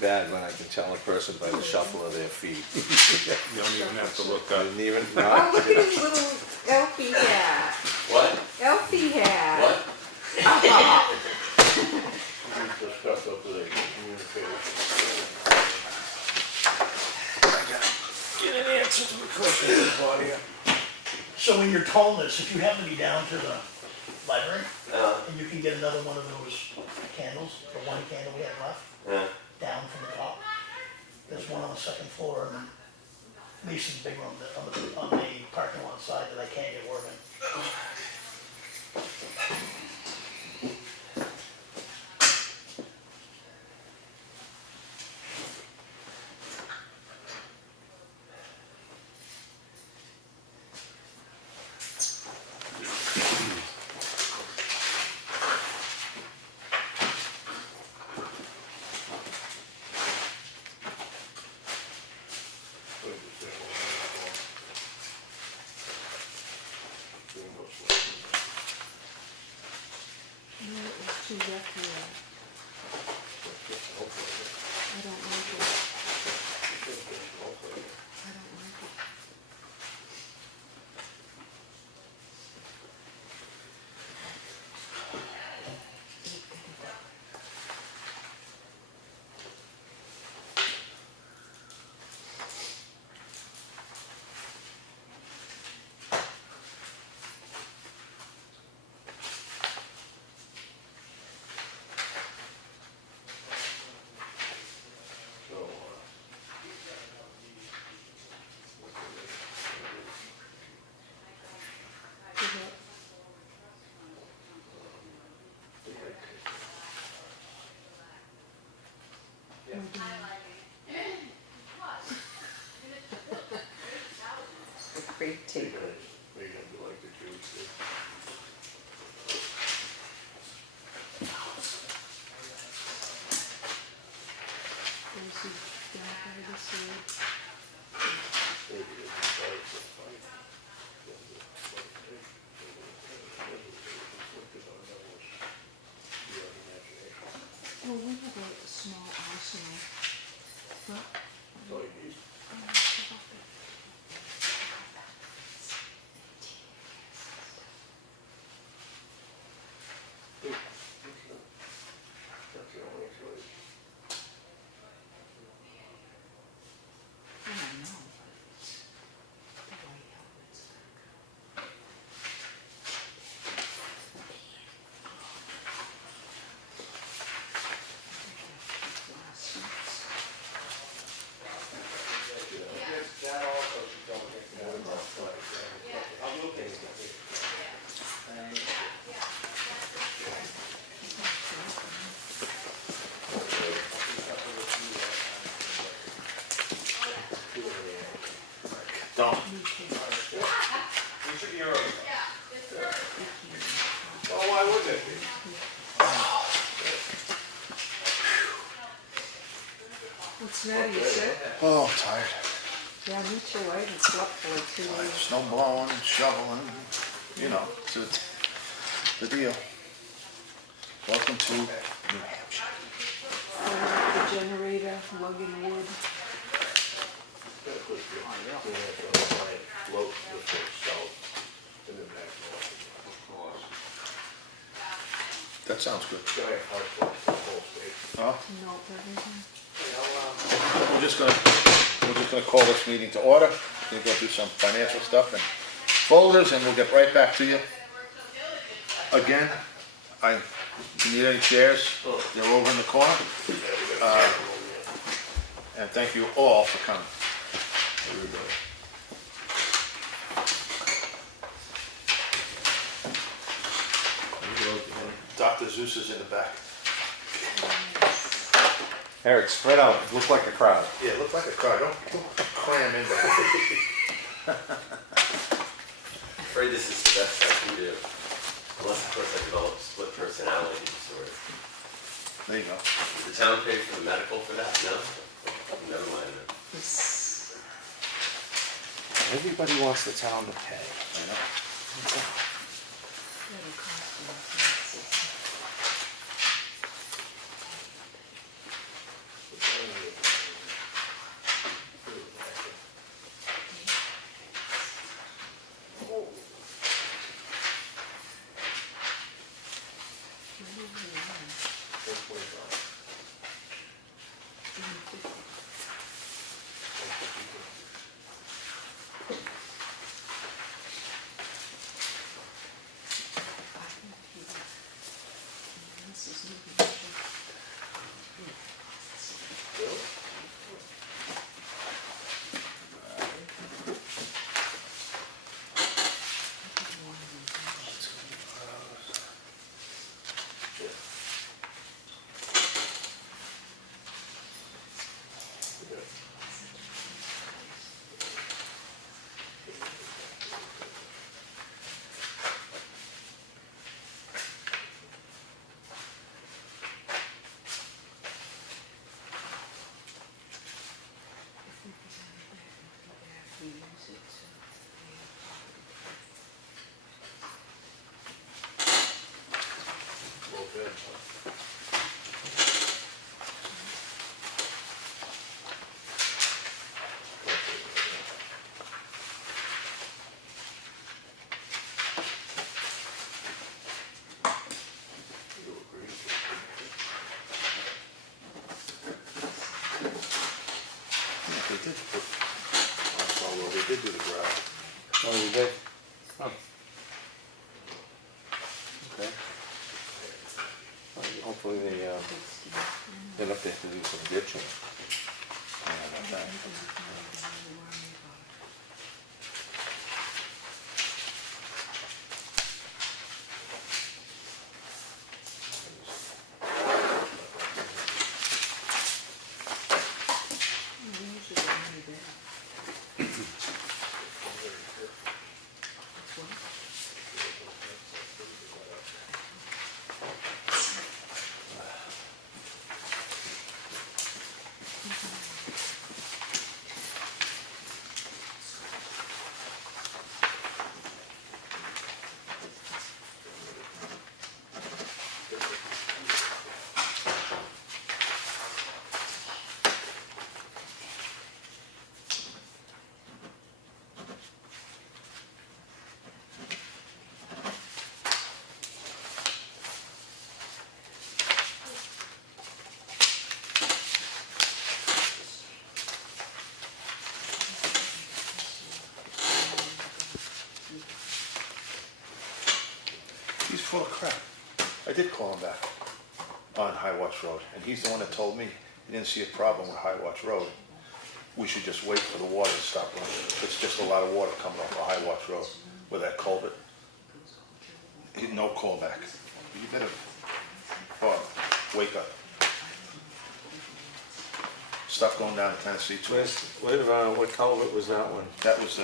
bad when I can tell a person by the shuffle of their feet. You don't even have to look I up. didn't even, Oh, no. look at his little Elfie hat. What? Elfie hat. What? The stuff up to the communicator. Get an answer to the question, Claudia. So in your tallness, if you happen to be down to the library, Uh, and you can get another one of those candles, the one candle we have left, down from the top. There's one on the second floor in Mason's big room, on the parking lot side that I can't get working. No, it was too rough here. I don't like it. I don't like it. Great tape. There's the down by the sword. Oh, we have a small arsenal. What? I don't know. The white helmets. Don't. oh, why wouldn't it be? What's the matter, you sick? Oh, I'm tired. Yeah, me too. I haven't slept for like 2 Like days. snow blowing, shoveling, you know, it's the deal. Welcome to New Hampshire. The generator, lugging wood. That sounds good. Melt everything. We're just gonna call this meeting to order. We're gonna go through some financial stuff and folders, and we'll get right back to you. Again, if you need any chairs, they're over in the corner. And thank you all for coming. Dr. Zeus is in the back. Eric, spread out, look like a crowd. Yeah, look like a car. Don't cram in there. I'm afraid this is the best I can do. Unless, of course, I develop split personality disorder. There you go. Does the town pay for the medical for that? No? Never mind. Everybody wants the town to pay. I know. That'll cost us. They did put, well, they did do the gravel. Oh, you did? Oh. Okay. Well, hopefully they, they'll up there to do some ditching. He's full of crap. I did call him back on High Watch Road, and he's the one that told me he didn't see a problem with High Watch Road. We should just wait for the water to stop running. It's just a lot of water coming off of High Watch Road with that culvert. No callback. You better, Bob, wake up. Stop going down to Tennessee too. What culvert was that one? That was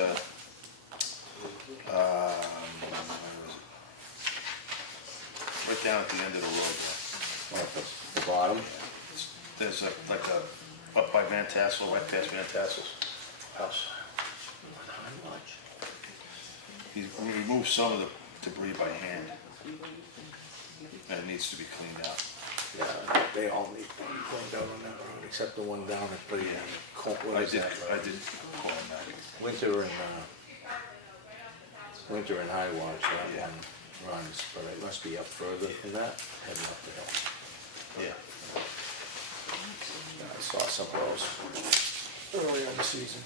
right down at the end of the road there. The bottom? There's up by Van Tassel, right past Van Tassel's house. He removed some of the debris by hand, and it needs to be cleaned out. Yeah, they all need to be cleaned out on that road, except the one down at the, what I is did that? call him back. Winter and High Watch, that Yeah. one runs, but it must be up further than that, heading up the hill. Yeah. Yeah, I saw some of those earlier in the season,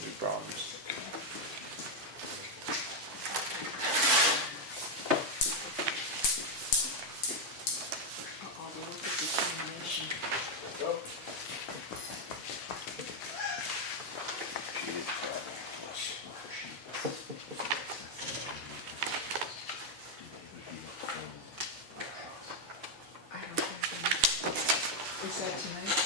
any problems. Is that tonight?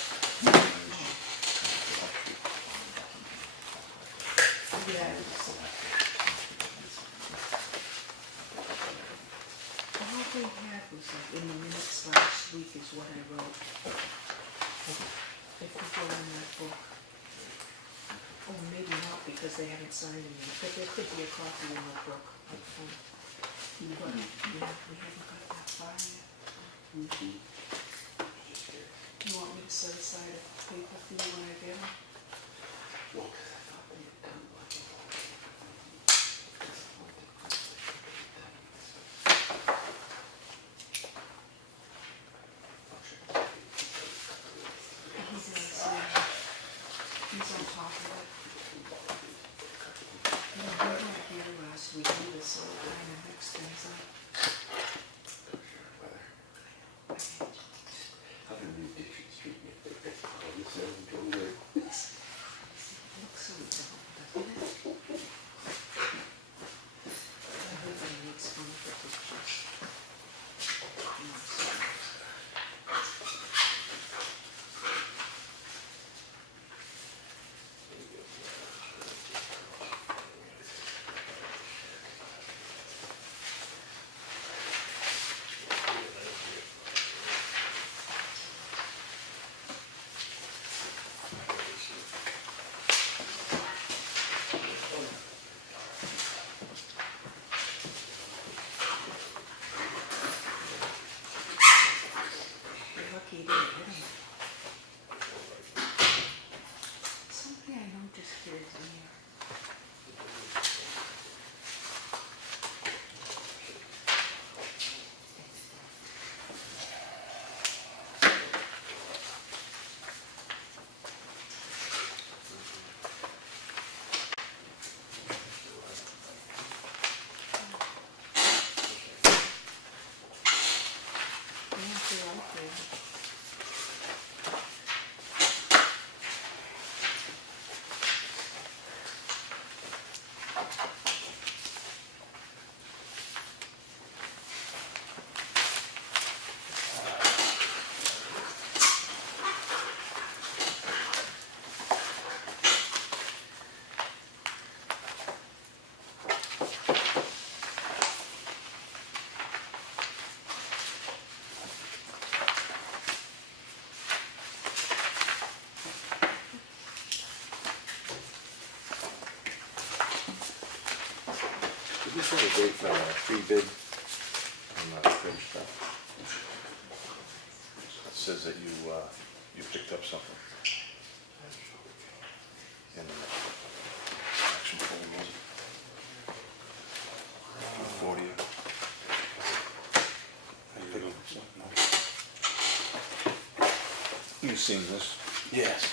Yeah. All they had was like in the minutes last week is what I wrote. If you go in that book. Oh, maybe not because they haven't signed them yet, but there could be a copy in that book. But, yeah, we haven't got that far yet. You want me to set aside a paper for you when I get them? He's on top of it. You know, we weren't here last week either, so it kind of mixed things up. Looks so dull, doesn't it? Everybody makes fun of the pictures. Did you set a date for a tree bid on the bridge stuff? It says that you picked up something. In the action folder, was it? 40. I picked up something. You seen this? Yes.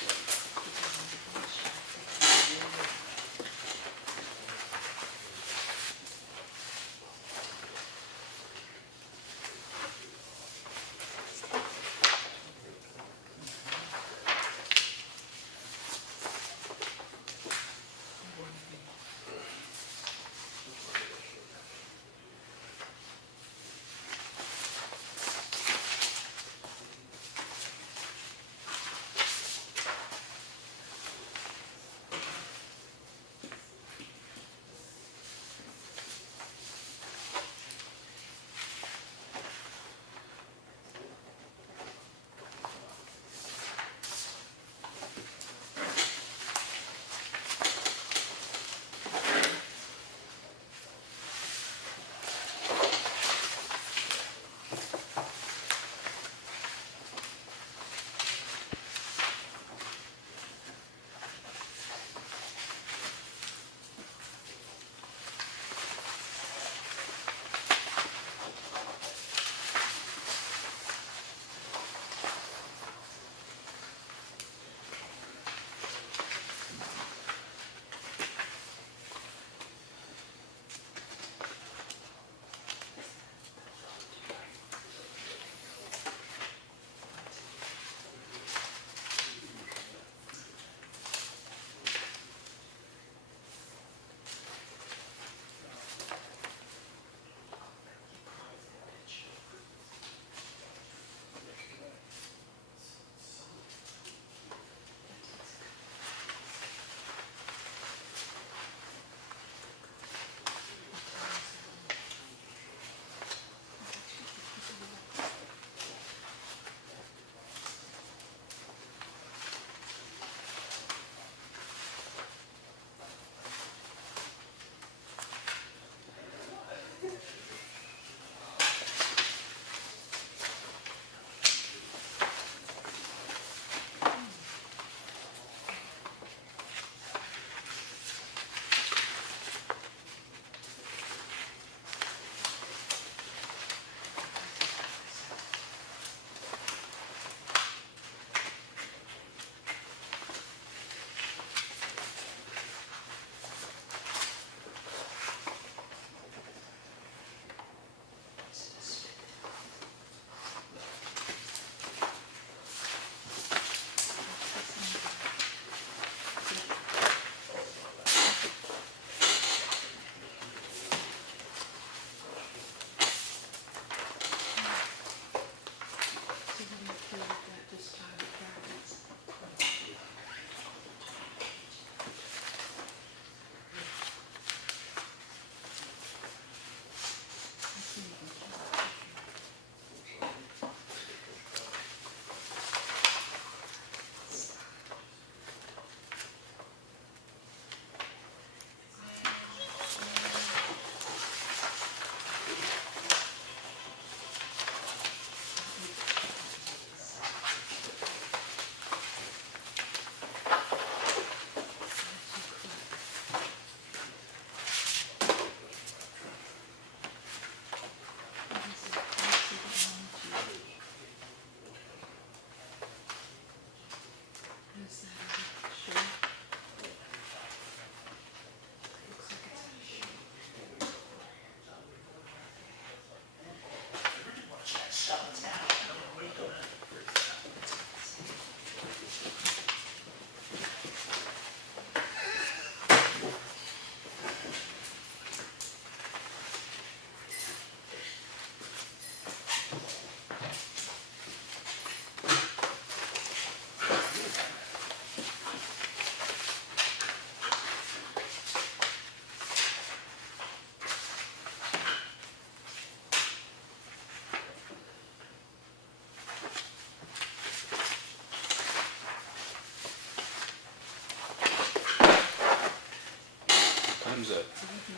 time's that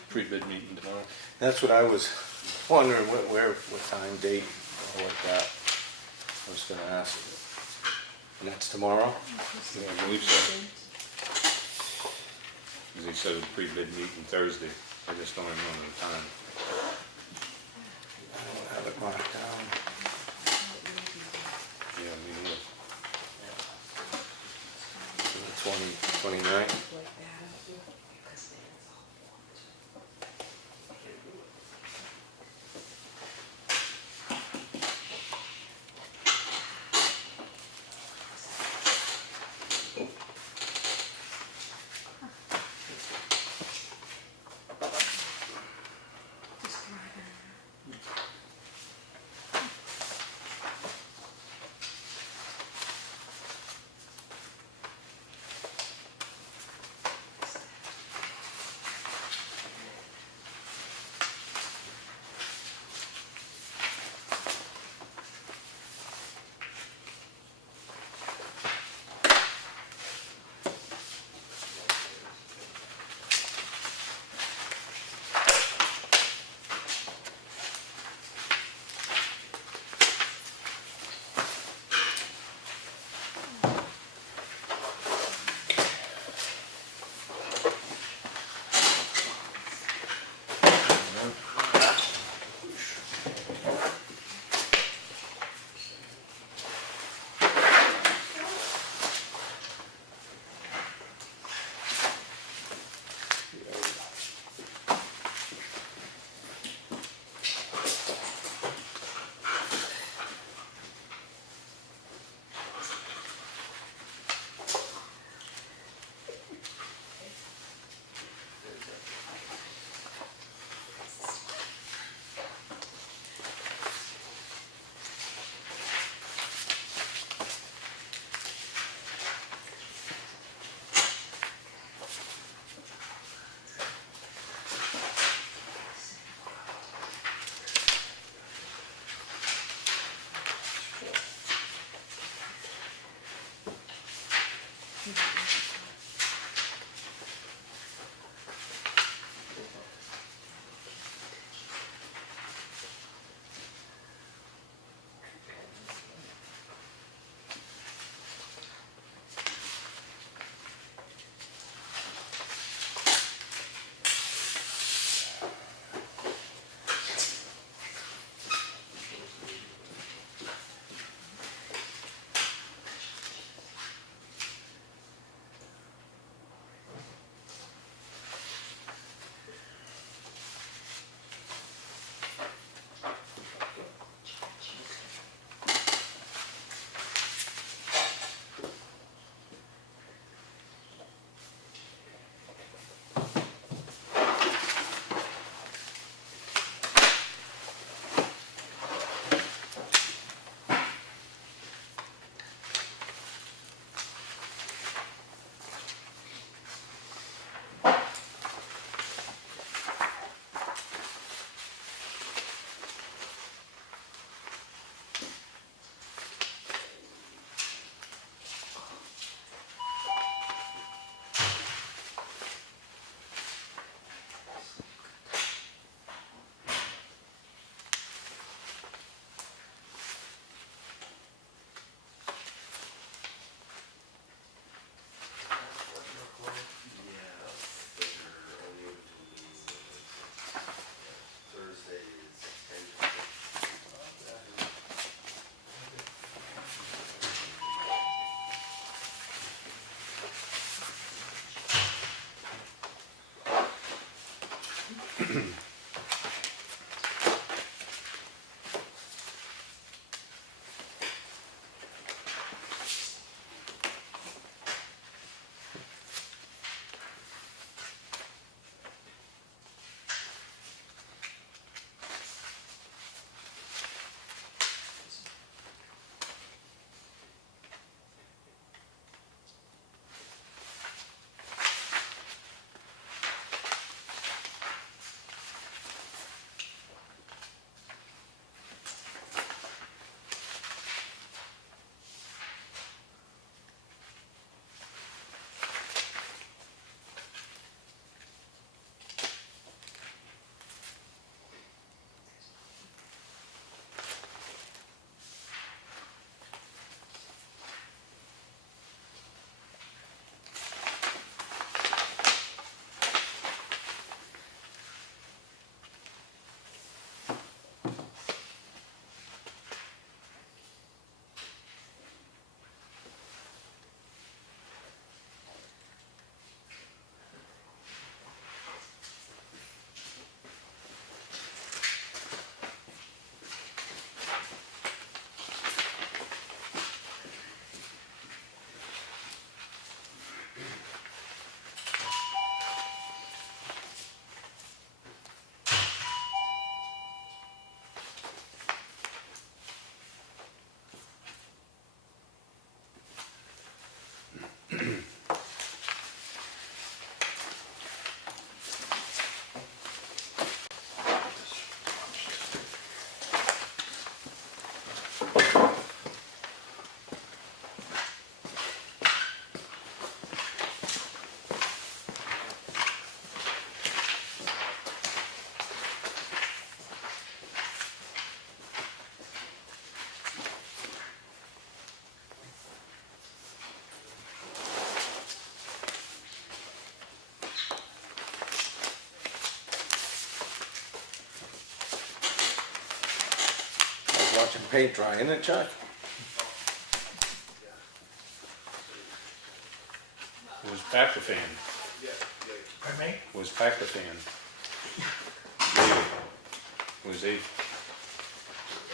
pre-bid meeting tomorrow? That's what I was wondering, what time, date, all like that. I was gonna ask. And that's tomorrow? Yeah, I believe so. Because they said a pre-bid meeting Thursday. I just don't remember the time. I don't have it marked down. Yeah, me neither. The 29th? I was watching paint dry, isn't it, Chuck? Was Packfan, Pardon me? was Packfan. David. Was Dave,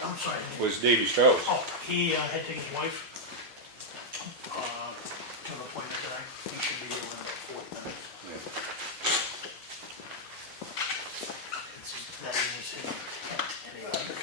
I'm sorry. was Davy Strauss. Oh, he had taken his wife to an appointment tonight. He should be here in about 40 minutes. It's that evening, so anyway.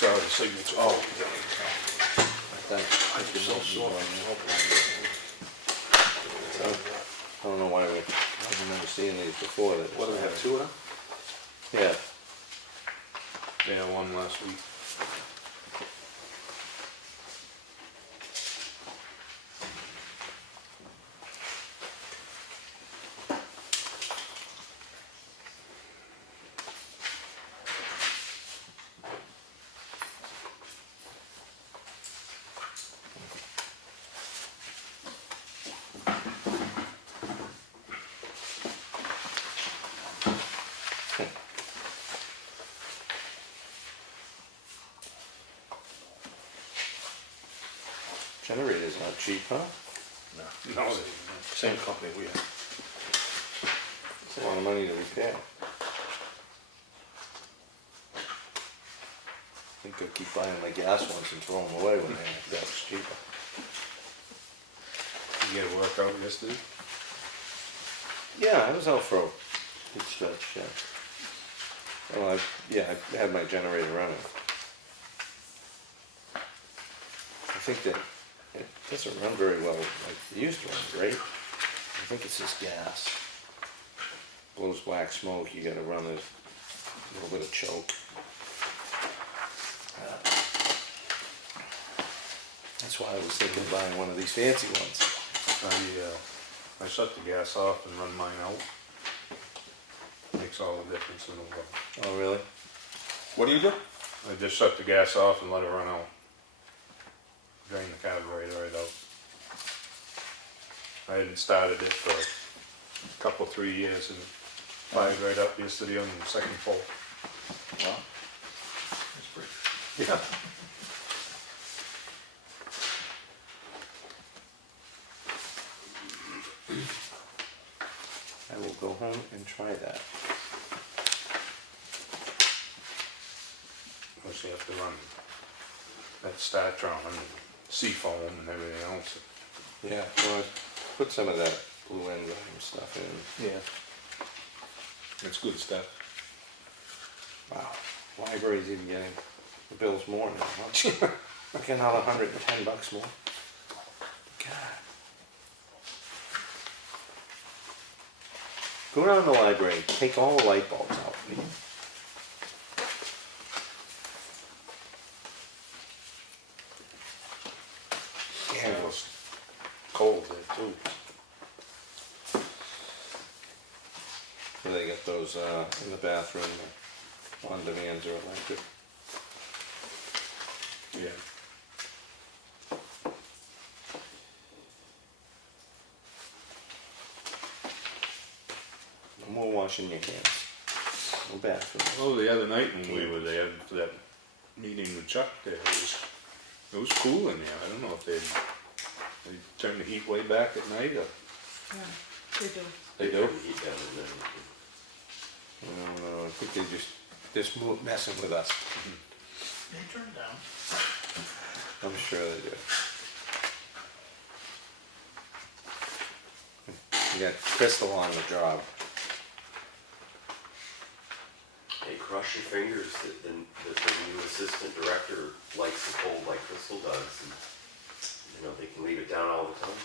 Saw the signature. Oh. I'm so sore. I don't know why I've never seen these before. What do we have, 2 of them? Yeah. Yeah, one last week. Generator's not cheap, huh? No. No, Same company we have. It's a lot of money to repair. Could keep buying my gas ones and throw them away when that was cheaper. You get a workout yesterday? Yeah, I was out for a good stretch, yeah. Well, I had my generator running. I think that it doesn't run very well like it used to run, great. I think it's this gas. Blows black smoke, you gotta run a little bit of choke. That's why I was thinking of buying one of these fancy ones. I shut the gas off and run mine out. Makes all the difference in the world. Oh, really? What do you do? I just shut the gas off and let it run out. Drain the carburetor right out. I hadn't started it for a couple, 3 years, and it fired right up yesterday on the second pole. Well, that's pretty. Yeah. I will go home and try that. Plus you have to run that Statron and Seafoam and everything else. Yeah, well, I put some of that blue enzyme stuff in. Yeah. It's good stuff. Wow, library's even getting the bills more now, huh? Like another $110 more. God. Go down to the library, take all the light bulbs out. And it was cold there too. So they got those in the bathroom, on demands are electric. Yeah. No more washing your hands. No bathroom. Oh, the other night when we were there for that meeting with Chuck there, it was cool in there. I don't know if they turn the heat way back at night or. Yeah, they do. They do? Heat down in there. No, I think they just messing with us. They turn it down. I'm sure they do. You got Crystal on the job. Hey, cross your fingers that the new assistant director likes the cold like Crystal does, and, you know, they can leave it down all the time.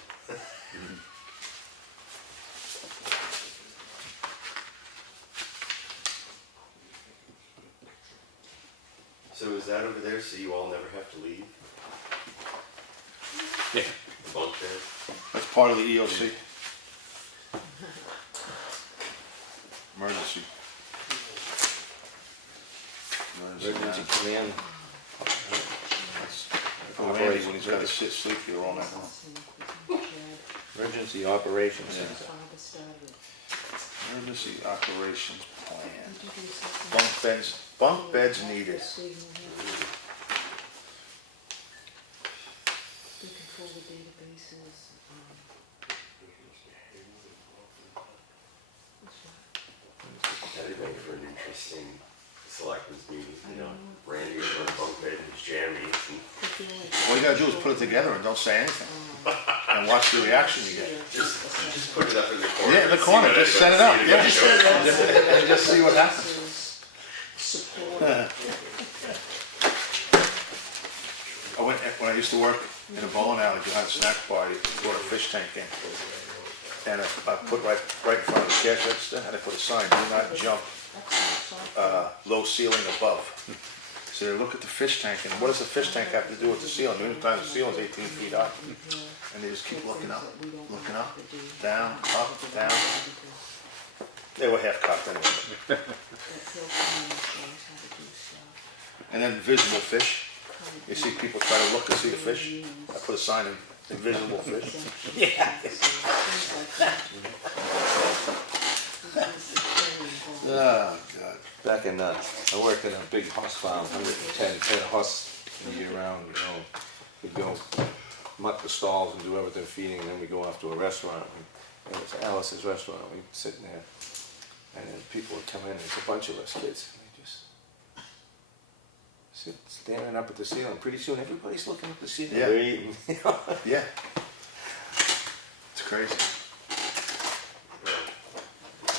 So is that over there so you all never have to leave? Yeah. The bunk bed? That's part of the EOC. Emergency. Emergency command. That's for Randy when he's gotta sit sleep here all night long. Emergency operations Yeah. center. Father started. Emergency operations plan. Bunk beds needed. They control the databases. That'd make for an interesting selectmen's meeting, you know, Randy was on bunk bed in his jammies and All you gotta do is put it together and don't say anything. And watch the reaction you get. just put it up in the corner. Yeah, in the and see corner, what just anybody- set it up. see Yeah, anybody just goes. set it up. And just see what happens. Support. When I used to work in a bowling alley behind a snack bar, you brought a fish tank in. And I put right in front of the cash register, and I put a sign, do not jump, low ceiling above. So they look at the fish tank, and what does the fish tank have to do with the ceiling? Many times the ceiling's 18 feet up. And they just keep looking up, down, up, down. They were half cocked anyway. And then invisible fish. You see people try to look and see the fish. I put a sign in, invisible fish. Oh, God. Back in, I worked in a big horse farm, 110 horse year round, you know. We'd go muck the stalls and do everything feeding, and then we go off to a restaurant. It was Alice's restaurant, we'd sit in there. And then people would come in, there's a bunch of us kids, and they just Standing up at the ceiling, pretty soon everybody's looking at the ceiling. Yeah. They're eating. Yeah. It's crazy. Well,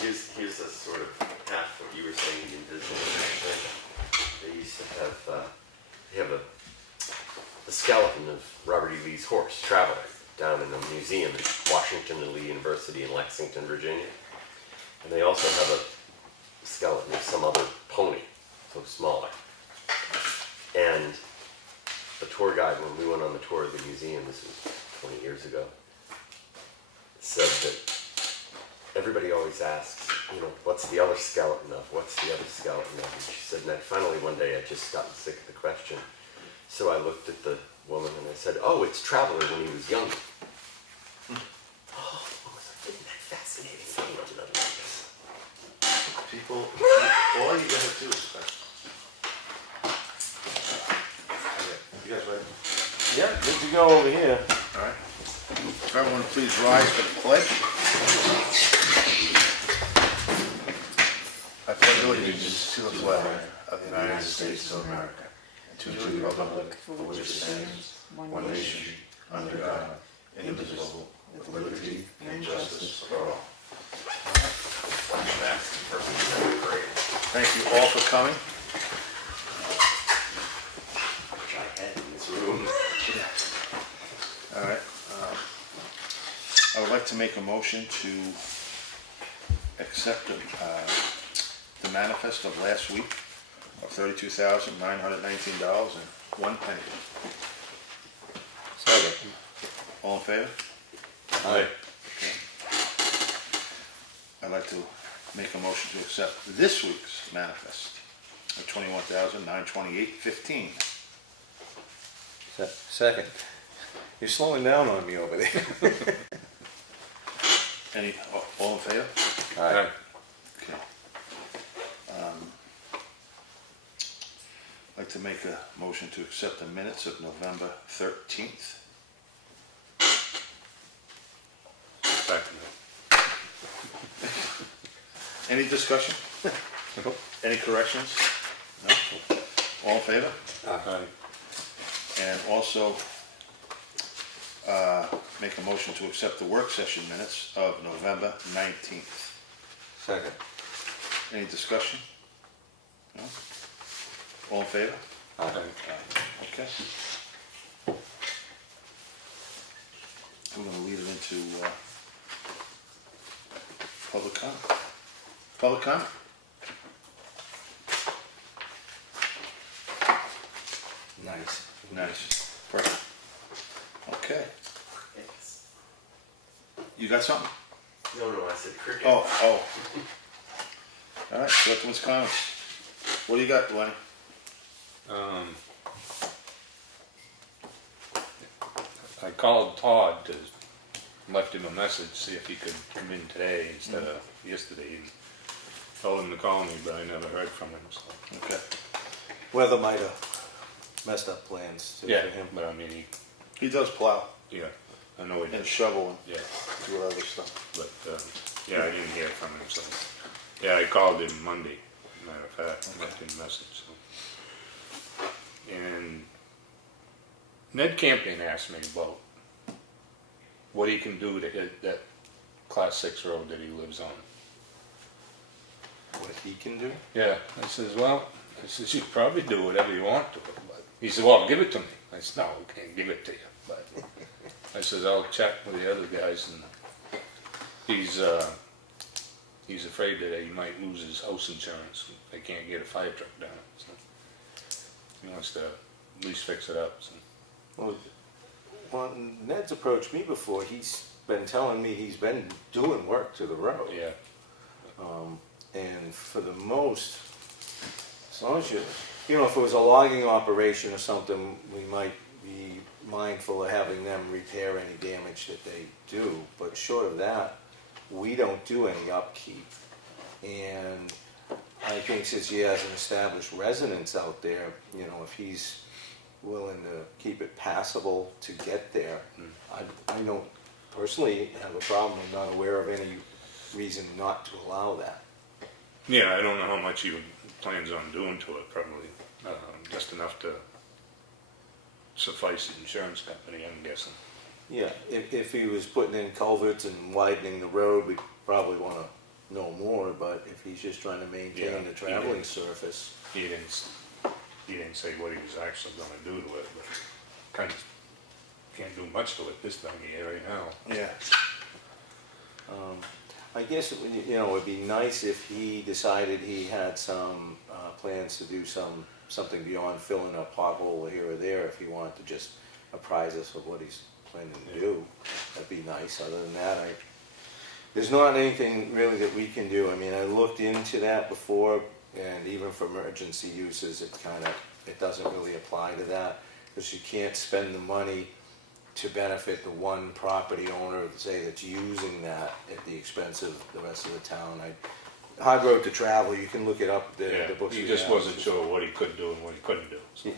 here's a sort of half what you were saying, the invisible thing. They used to have, they have a skeleton of Robert E. Lee's horse, Traveler, down in a museum at Washington and Lee University in Lexington, Virginia. And they also have a skeleton of some other pony, so smaller. And the tour guide, when we went on the tour of the museum, this was 20 years ago, said that everybody always asks, you know, what's the other skeleton of? What's the other skeleton of? And she said, and then finally one day I just gotten sick of the question. So I looked at the woman and I said, oh, it's Traveler when he was younger. Oh, isn't that fascinating? I love another like this. People, all you gotta do is question. You guys ready? Yeah, good to go over here. All right. Everyone please rise for the pledge. I pledge allegiance to the flag of the United States of America and to the republic for which it stands, one nation, under God, indivisible, with liberty and justice for all. Thank you all for coming. Which I had in this room. All right. I would like to make a motion to accept the manifest of last week of $32,919.01. Second. All in favor? Aye. I'd like to make a motion to accept this week's manifest of $21,928.15. Second. You're slowing down on me over there. All in favor? Aye. Okay. I'd like to make a motion to accept the minutes of November 13th. Second. Any discussion? Any corrections? No? All in favor? Aye. And also make a motion to accept the work session minutes of November 19th. Second. Any discussion? No? All in favor? Aye. Okay. We're gonna lead it into public comment. Public comment? Nice. Nice. Perfect. Okay. You got something? No, I said cricket. Oh. All right, selectmen's comments. What do you got, Lenny? I called Todd to left him a message, see if he could come in today instead of yesterday, and told him to call me, but I never heard from him, so. Okay. Weather might have messed up plans too Yeah, for him. but I mean, He does plow yeah, I know he and did, shovel and yeah, do other stuff. but, yeah, I didn't hear from him, so. Yeah, I called him Monday, matter of fact, left him a message, so. And Ned Campion asked me about what he can do to hit that Class 6 road that he lives on. What he can do? Yeah, I says, well, you probably do whatever you want to it, but he said, well, give it to me. I said, no, we can't give it to you, but I says, I'll check with the other guys, and he's afraid that he might lose his house insurance. They can't get a fire truck down it, so he wants to at least fix it up, so. Well, Ned's approached me before. He's been telling me he's been doing work to the road. Yeah, And for the most, as long as you know, if it was a logging operation or something, we might be mindful of having them repair any damage that they do. But short of that, we don't do any upkeep. And I think since he has an established residence out there, you know, if he's willing to keep it passable to get there, I don't personally have a problem. I'm not aware of any reason not to allow that. yeah, I don't know how much he would plans on doing to it, probably, just enough to suffice the insurance company, I'm guessing. Yeah, if he was putting in culverts and widening the road, we'd probably wanna know more, but if he's just trying to maintain Yeah, the traveling yeah. surface. He didn't say what he was actually gonna do to it, but kind of can't do much to it this time of year right now. Yeah. I guess, you know, it'd be nice if he decided he had some plans to do something beyond filling a pothole here or there, if he wanted to just apprise us of what he's planning to do. That'd be nice. Other than that, there's not anything really that we can do. I mean, I looked into that before, and even for emergency uses, it doesn't really apply to that, because you can't spend the money to benefit the one property owner, say, that's using that at the expense of the rest of the town. Hard road to travel, you can look it up, the books. He we just have. wasn't sure what he could do and what he couldn't do. So.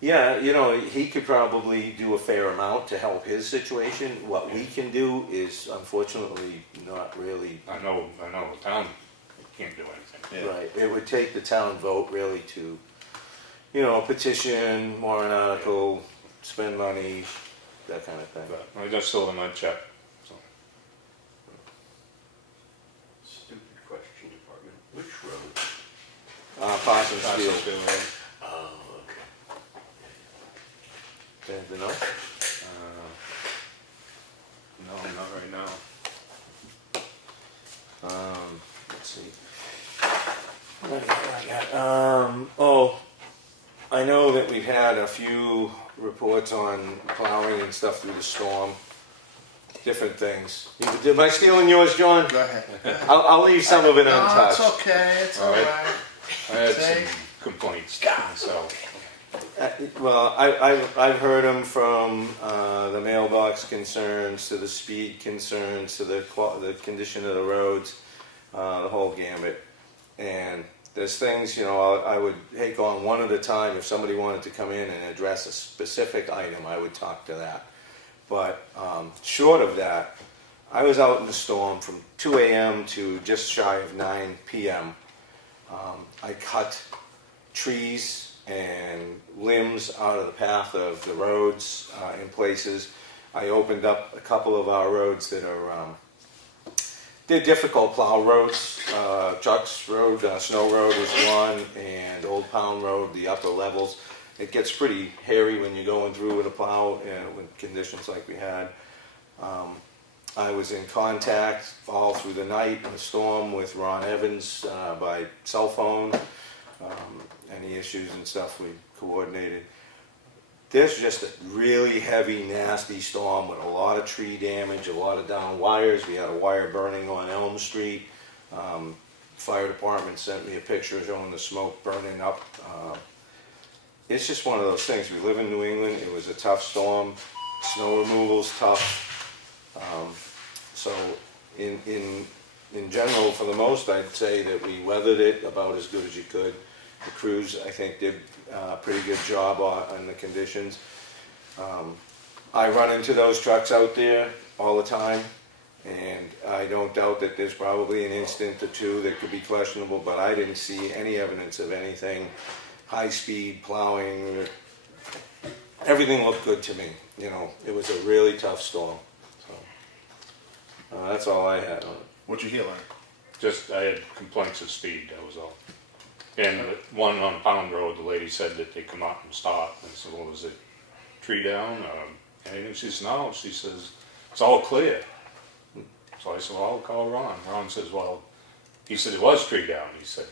Yeah, you know, he could probably do a fair amount to help his situation. What we can do is unfortunately not really. I know the town can't do anything. Yeah. Right, it would take the town vote really to, you know, petition, warrant article, spend money, that kind of thing. But I just told him I'd check. So. Stupid question, department. Which road? Parsons Parsons Field. Field Road. Oh, okay. Anything else? No, not right now. Let's see. Oh, I know that we've had a few reports on plowing and stuff through the storm. Different things. Am I stealing yours, John? Go ahead. I'll leave some of it No, untouched. it's okay, it's all All right. right. I had Say. some complaints myself. Well, I've heard them from the mailbox concerns to the speed concerns to the condition of the roads, the whole gambit. And there's things, you know, I would take on one at a time. If somebody wanted to come in and address a specific item, I would talk to that. But short of that, I was out in the storm from 2 a.m. to just shy of 9 p.m. I cut trees and limbs out of the path of the roads in places. I opened up a couple of our roads that are they're difficult plow roads. Chuck's Road, Snow Road was one, and Old Pound Road, the upper levels. It gets pretty hairy when you're going through with a plow with conditions like we had. I was in contact all through the night in the storm with Ron Evans by cell phone. Any issues and stuff we coordinated. There's just a really heavy, nasty storm with a lot of tree damage, a lot of down wires. We had a wire burning on Elm Street. Fire department sent me a picture showing the smoke burning up. It's just one of those things. We live in New England. It was a tough storm. Snow removal's tough. So in general, for the most, I'd say that we weathered it about as good as you could. The crews, I think, did a pretty good job on the conditions. I run into those trucks out there all the time, and I don't doubt that there's probably an incident or two that could be questionable, but I didn't see any evidence of anything high-speed plowing. Everything looked good to me. You know, it was a really tough storm. So that's all I had on it. What'd you hear, Larry? Just, I had complaints of speed, that was all. And the one on Pound Road, the lady said that they come out and stop. And I said, well, was it tree down? Anything? She says, no. She says, it's all clear. So I said, well, I'll call Ron. Ron says, well, he said it was tree down. He said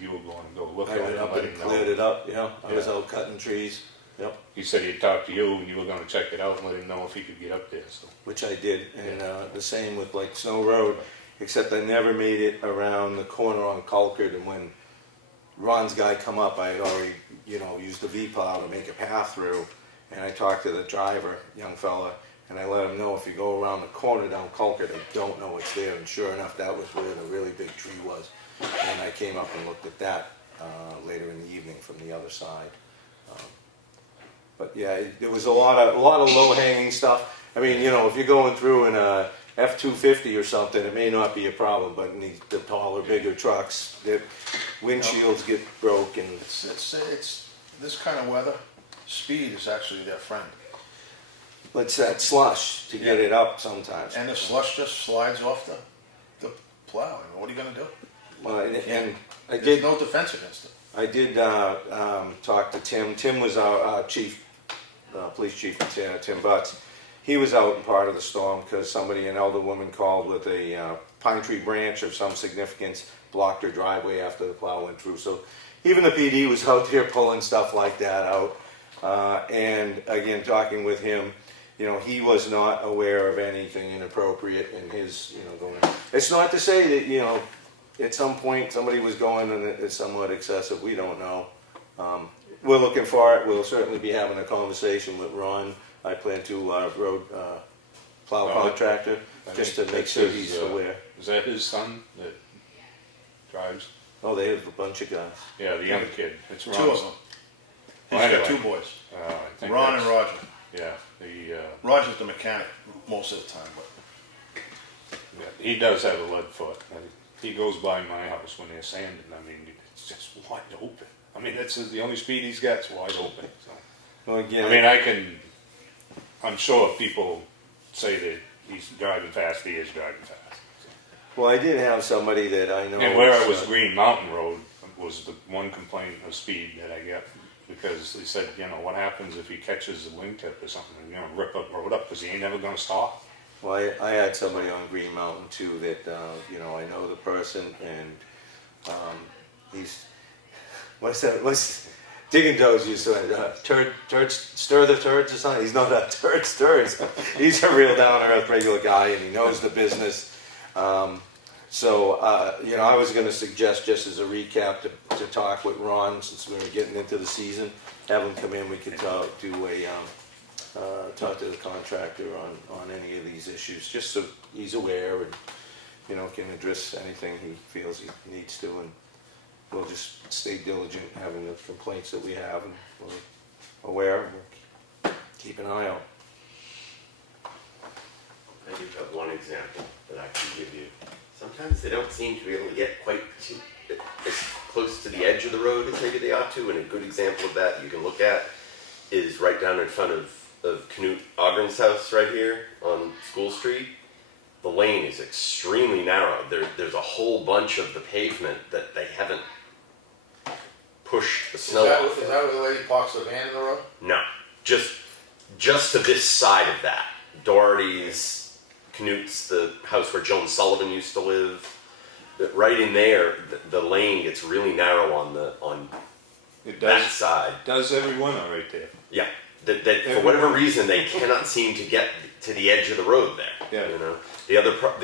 you were going to go look I at went it and up let and him know. cleared it up, yeah. I was Yeah. out cutting trees, yep, He said he'd talk to you and you were going to check it out and let him know if he could get up there. So which I did. And the same with like Snow Road, except I never made it around the corner on Concord. And when Ron's guy come up, I had already, you know, used the V-plow to make a path through. And I talked to the driver, young fella, and I let him know if you go around the corner down Concord, I don't know what's there. And sure enough, that was where the really big tree was. And I came up and looked at that later in the evening from the other side. But yeah, there was a lot of low-hanging stuff. I mean, you know, if you're going through in a F-250 or something, it may not be a problem, but in the taller, bigger trucks, their windshields get broken. It's this kind of weather, speed is actually their friend. But it's that slush to get it up sometimes. And the slush just slides off the plow. I mean, what are you gonna do? And I There's did, no defense against it. I did talk to Tim. Tim was our chief, police chief, Tim Butts. He was out in part of the storm because an elder woman called with a pine tree branch of some significance, blocked her driveway after the plow went through. So even the PD was out there pulling stuff like that out. And again, talking with him, he was not aware of anything inappropriate in his, going. It's not to say that, at some point somebody was going and it's somewhat excessive. We don't know. We're looking for it. We'll certainly be having a conversation with Ron. I plan to road plow contractor, just to make sure he's aware. Is that his son that drives? Oh, they have a bunch of guys. Yeah, the young kid. It's Ron's. Two of them. He's Well, got anyway. two boys, I think Ron and that's- Roger. Yeah, Roger's the mechanic most of the time, but he does have a lead foot. He goes by my house when they're sanding. I mean, it's just wide open. I mean, that's the only speed he's got is wide open. So. Well, again, I mean, I'm sure people say that he's driving fast, he is driving fast. So. well, I did have somebody that I know. And where I was Green Mountain Road was the one complaint of speed that I got, because they said, what happens if he catches a wingtip or something, rip up road up, because he ain't never gonna stop. Well, I had somebody on Green Mountain too that, I know the person, and he's, what's Digging Toes used to stir the turds or something. He's not a turds. He's a real down to earth regular guy, and he knows the business. So I was going to suggest, just as a recap, to talk with Ron, since we were getting into the season, have him come in. We could talk to the contractor on any of these issues, just so he's aware and can address anything he feels he needs to, and we'll just stay diligent having the complaints that we have, and we're aware, and we'll keep an eye out. I do have one example that I can give you. Sometimes they don't seem to be able to get quite as close to the edge of the road as maybe they ought to, and a good example of that you can look at is right down in front of Knut Ogren's house right here on School Street. The lane is extremely narrow. There's a whole bunch of the pavement that they haven't pushed the snow off. is that where the lady parks the van in the road? No, just to this side of that. Doherty's, Knut's, the house where Joan Sullivan used to live. Right in there, the lane gets really narrow on It that side. does every winter right there. Yeah, that for whatever reason they cannot seem to get to the edge of the road there. Yeah. The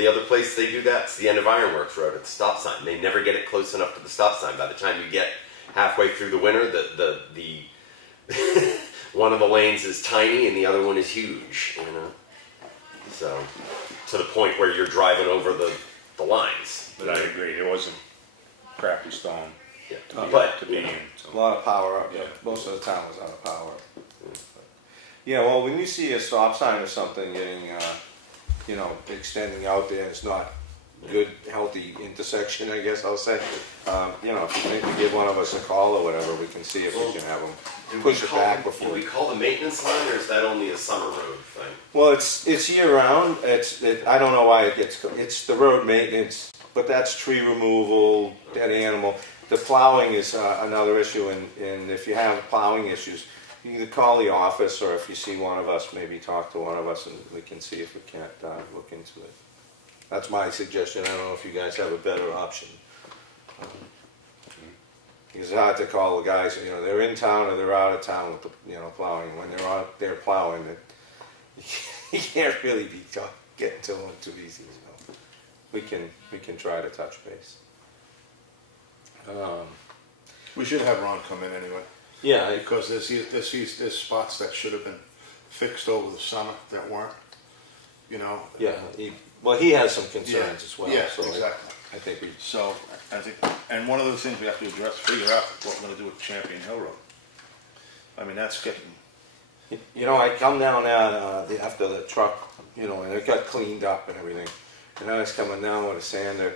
other place they do that's the end of Ironworks Road at the stop sign. They never get it close enough to the stop sign. By the time you get halfway through the winter, the one of the lanes is tiny and the other one is huge. So to the point where you're driving over the lines. But I agree, it wasn't crappy storm Yeah. to be in. A lot of power up. Yeah. Most of the town was out of power. Yeah, well, when you see a stop sign or something getting, extending out there, it's not good, healthy intersection, I guess I'll say. If you think to give one of us a call or whatever, we can see if we can have them push it back Do before. we call the maintenance line, or is that only a summer road thing? Well, it's year round. I don't know why it's the road maintenance, but that's tree removal, dead animal. The plowing is another issue, and if you have plowing issues, you can either call the office, or if you see one of us, maybe talk to one of us, and we can see if we can't look into it. That's my suggestion. I don't know if you guys have a better option. Because it's hard to call the guys, they're in town or they're out of town with the, plowing. When they're out there plowing, you can't really be getting to them too easy. So we can try to touch base. We should have Ron come in anyway, Yeah, because there's spots that should have been fixed over the summer that weren't, yeah. He has some concerns as well. Yeah, so exactly. I think we. So, and one of the things we have to figure out what we're gonna do with Champion Hill Road. I mean, that's getting, You know, I come down after the truck, you know, and it got cleaned up and everything. And I was coming down with a sander,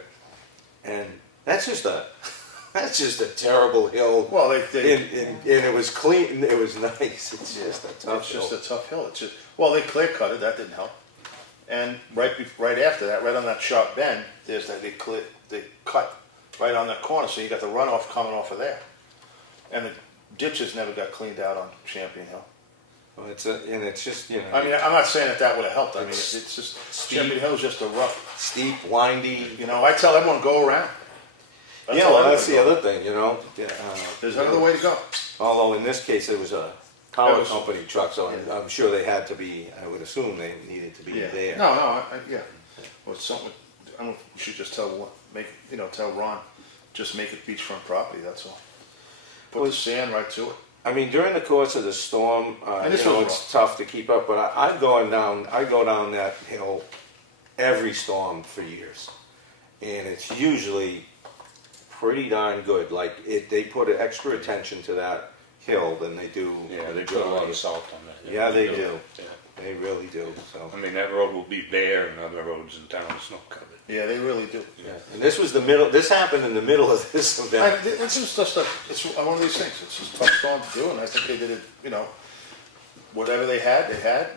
and that's just a terrible hill. Well, and it was clean, it was nice. It's just a tough it's hill. just a tough hill. It's just, well, they clear cut it, that didn't help. And right after that, right on that sharp bend, there's that they cut right on that corner, so you got the runoff coming off of there. And the ditches never got cleaned out on Champion Hill. Well, it's just, you know. I mean, I'm not saying that would have helped. I mean, It's it's just steep. Champion Hill's just a rough. Steep, windy. You know, I tell everyone go around. Yeah, all well, I that's the do. other thing, you know. There's another way to go. Although in this case, it was a power It was- company truck, so I'm sure they had to be, I would assume they needed to be there. No, yeah. Well, it's something. I don't. You should just tell Ron, just make it beachfront property. That's all. Put the sand right to it. I mean, during the course of the storm, And this you know, was it's tough to keep up, but I go down that hill every storm for years. And it's usually pretty darn good. Like, they put extra attention to that hill than they do. Yeah, the they put a lot majority. of salt on that. Yeah, they do. Yeah. They really do, so. I mean, that road will be bare and other roads in town are snow covered. Yeah, they really do. Yeah. And this happened in the middle of this event. It's just it's one of these things. It's just a tough storm to do, and I think they did it. You know, whatever they had.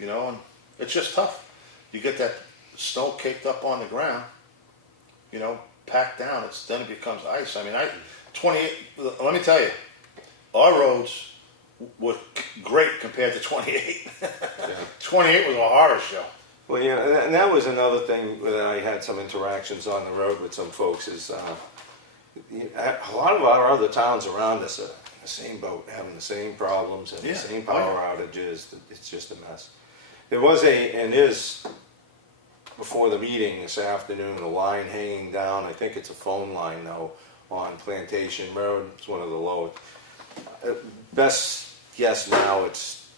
You know, and it's just tough. You get that snow caked up on the ground. You know, packed down. Then it becomes ice. I mean, 28. Let me tell you, our roads were great compared to 28. 28 was a horror show. Well, yeah, and that was another thing that I had some interactions on the road with some folks is a lot of our other towns around us are in the same boat, having the same problems and Yeah. the same Oh, power outages. It's just a mess. There was and is, before the meeting this afternoon, a line hanging down. I think it's a phone line though on Plantation Road. It's one of the lowest. Best guess now it's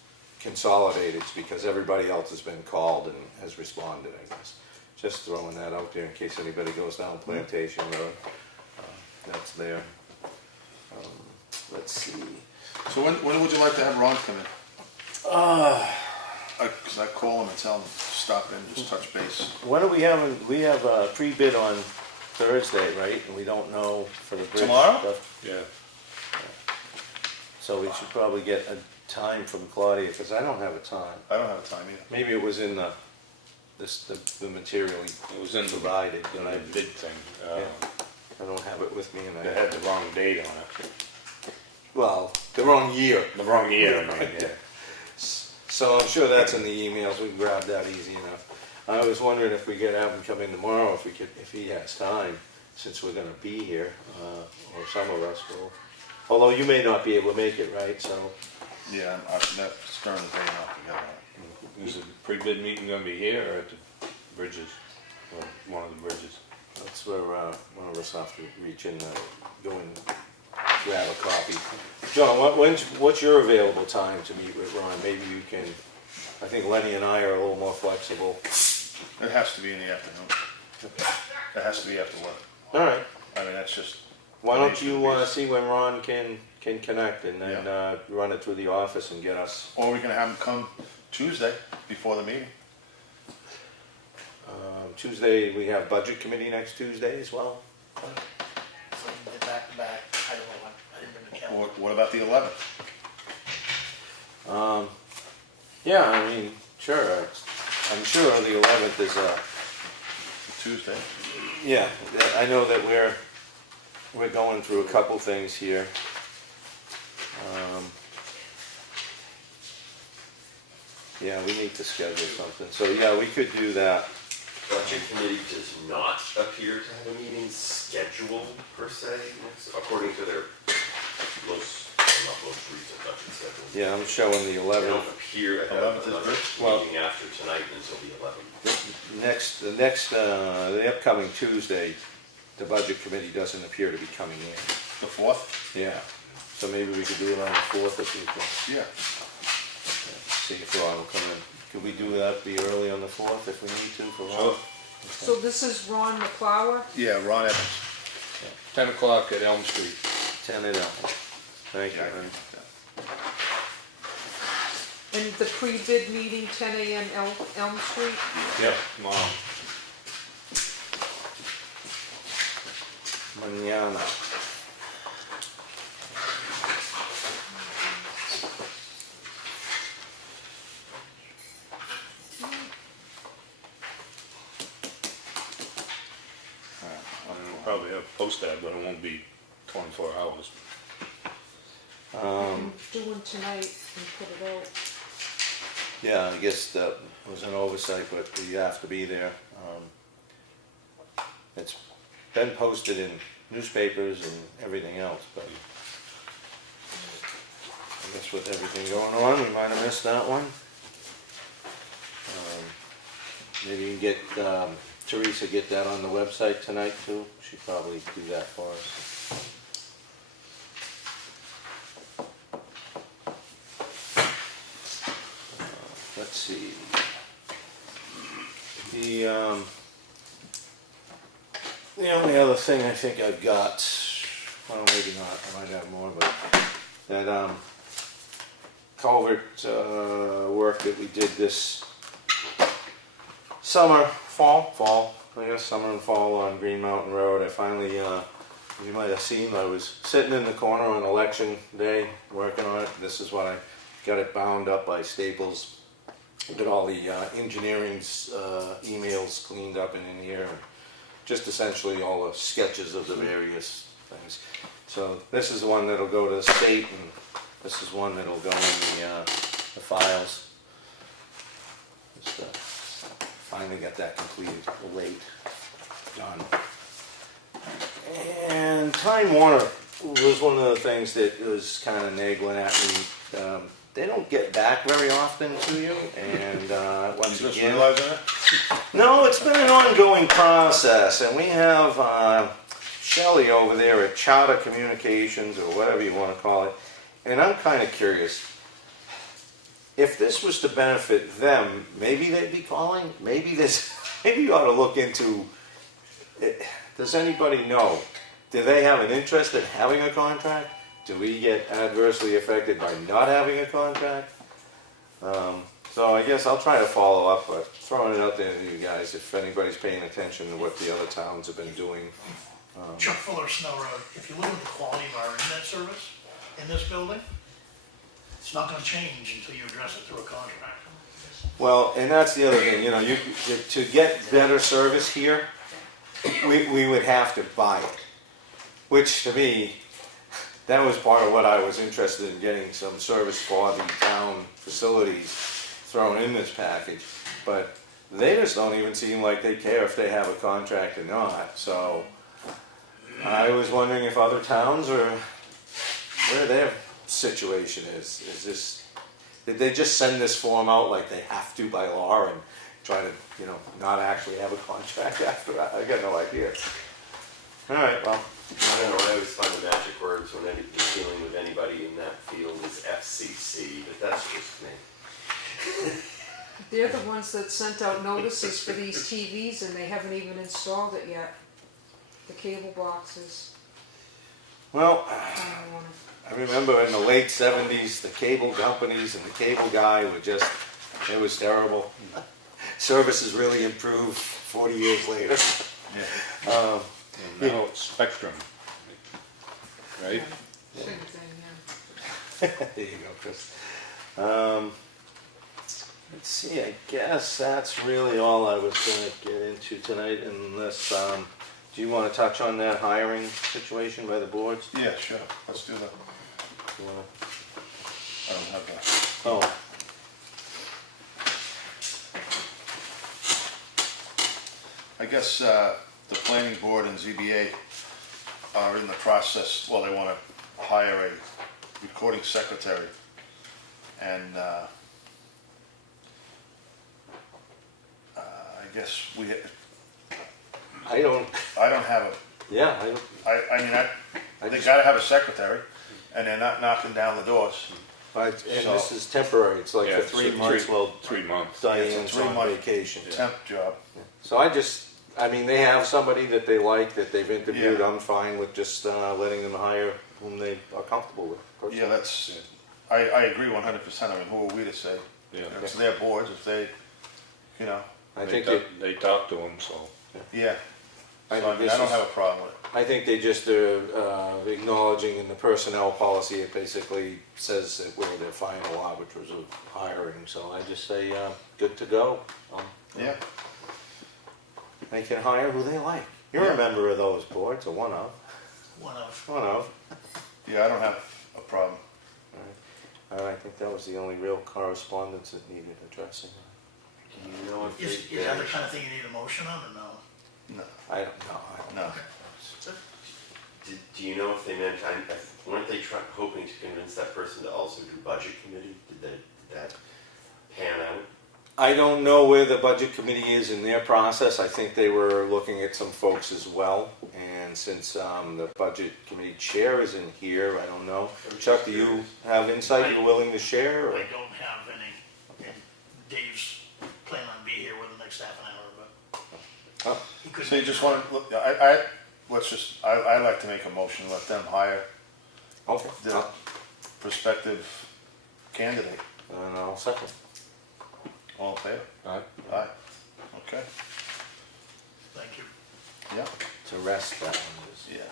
consolidated because everybody else has been called and has responded, I guess. Just throwing that out there in case anybody goes down Plantation Road. That's there. Let's see. So when would you like to have Ron come in? Because I call him and tell him stop in, just touch base. When are we having? We have a pre-bid on Thursday, right? And we don't know for the bridge Tomorrow? stuff. Yeah. So we should probably get a time from Claudia because I don't have a time. I don't have a time either. Maybe it was in the material It was in the provided. in But the bid thing. I don't have it with me, and They had the wrong date on it. well, the wrong year. The wrong year, I mean, yeah. So I'm sure that's in the emails. We can grab that easy enough. I was wondering if we could have him come in tomorrow, if he has time, since we're going to be here, or some of us will. Although you may not be able to make it, right? So. Yeah, that's during the day, not together. Is the pre-bid meeting gonna be here or at the bridges? Or one of the bridges? That's where one of us have to reach in, go and grab a copy. John, what's your available time to meet with Ron? Maybe you can. I think Lenny and I are a little more flexible. It has to be in the afternoon. It has to be after work. All right. I mean, that's just. Why don't you see when Ron can connect and then Yeah. run it through the office and get us. Or we can have him come Tuesday before the meeting. Tuesday, we have budget committee next Tuesday as well. So we get back to back, I don't know, I didn't bring the calendar. What about the 11th? Yeah, I mean, sure. I'm sure the 11th is Tuesday. yeah, I know that we're going through a couple things here. Yeah, we need to schedule something. So yeah, we could do that. Budget committee does not appear to have a meeting scheduled per se, according to their not most recent budget schedule. Yeah, I'm showing the They 11th. don't appear to have 11th is another good. Well- meeting after tonight until the 11th. The upcoming Tuesday, the budget committee doesn't appear to be coming in. The 4th? Yeah, so maybe we could do it on the 4th if we can. Yeah. See if Ron will come in. Could we do that, be early on the 4th if we need to for Ron? So this is Ron McClower? Yeah, Ron Evans. 10 o'clock at Elm Street. 10 it up. Thank you, Yeah. Ron. And the pre-bid meeting, 10 a.m. Elm Street? Yep, tomorrow. Manana. We'll probably have a post ad, but it won't be 24 hours. Do one tonight and put it out. Yeah, I guess that was an oversight, but you have to be there. It's been posted in newspapers and everything else, but I guess with everything going on, we might have missed that one. Maybe you can get Teresa, get that on the website tonight too. She'd probably do that for us. Let's see. The only other thing I think I've got, well maybe not, I might have more, but that culvert work that we did this summer, fall, I guess summer and fall on Green Mountain Road. I finally, you might have seen, I was sitting in the corner on election day working on it. This is what I got it bound up by Staples. Got all the engineering's emails cleaned up and in here. Just essentially all the sketches of the various things. So this is the one that'll go to the state, and this is one that'll go in the files. Just, finally got that completed, late, done. And Time Warner was one of the things that was kind of nagging at me. They don't get back very often to you, and once You just again, realizing it? no, it's been an ongoing process, and we have Shelley over there at Charter Communications, or whatever you want to call it, and I'm kind of curious. If this was to benefit them, maybe they'd be calling. Maybe you ought to look into. Does anybody know? Do they have an interest in having a contract? Do we get adversely affected by not having a contract? So I guess I'll try to follow up, but throwing it out there to you guys, if anybody's paying attention to what the other towns have been doing. Chuck Fuller Snow Road, if you look at the quality of our internet service in this building, it's not gonna change until you address it through a contract. Well, and that's the other thing, to get better service here, we would have to buy it. Which to me, that was part of what I was interested in, getting some service for the town facilities thrown in this package. But they just don't even seem like they care if they have a contract or not. So I was wondering if other towns or where their situation is. Did they just send this form out like they have to by law and try to, not actually have a contract after that? I got no idea. All right, well. I don't know, I always find the magic words when you're dealing with anybody in that field is FCC, but that's just me. They're the ones that sent out notices for these TVs and they haven't even installed it yet. The cable boxes. Well, Time Warner. I remember in the late 70s, the cable companies and the cable guy were just, it was terrible. Services really improved 40 years later. Yeah. And now it's Spectrum, right? Same thing, yeah. There you go, Chris. Let's see, I guess that's really all I was going to get into tonight, unless, do you want to touch on that hiring situation by the boards? Yeah, sure, let's do that. You wanna- I don't have that. Oh, I guess the planning board and ZBA are in the process, well, they want to hire a recording secretary. And I guess I don't, I don't have a, yeah, they gotta have a secretary, and they're not knocking down the doors. and So- this is temporary, it's like Yeah, for it's 3 a months, well, 3 months. Diane's It's a on 3-month vacation. Temp job. So I mean, they have somebody that they like, that they've interviewed, Yeah. I'm fine with just letting them hire whom they are comfortable with. Yeah, that's, I agree 100%. I mean, who are we to say? Yeah. It's their boards, if they, you know, I They think talk- They talk to him, so. yeah. I So, think I mean, this I don't is- have a problem with it. I think they just are acknowledging in the personnel policy, it basically says that where they're final arbiters of hiring, so I just say, good to go. Yeah, They can hire who they like. You're Yeah. a member of those boards, or one of. One of, One of. yeah, I don't have a problem. I think that was the only real correspondence that needed addressing. Do you know if is they, that the kind of thing you need a motion on, or no? No, I don't know. no. do you know if they meant, weren't they hoping to convince that person to also do budget committee? Did that pan out? I don't know where the budget committee is in their process. I think they were looking at some folks as well. And since the budget committee chair isn't here, I don't know. Chuck, do you have insight you're willing to share? or- I don't have any, and Dave's planning on being here within the next half an hour, but Oh, he could. So you just want to, look, let's just, I like to make a motion, let them hire okay. the prospective candidate. And I'll second. All in favor? All right. Aye. Okay, Thank you. yeah, To rest that one is. yeah.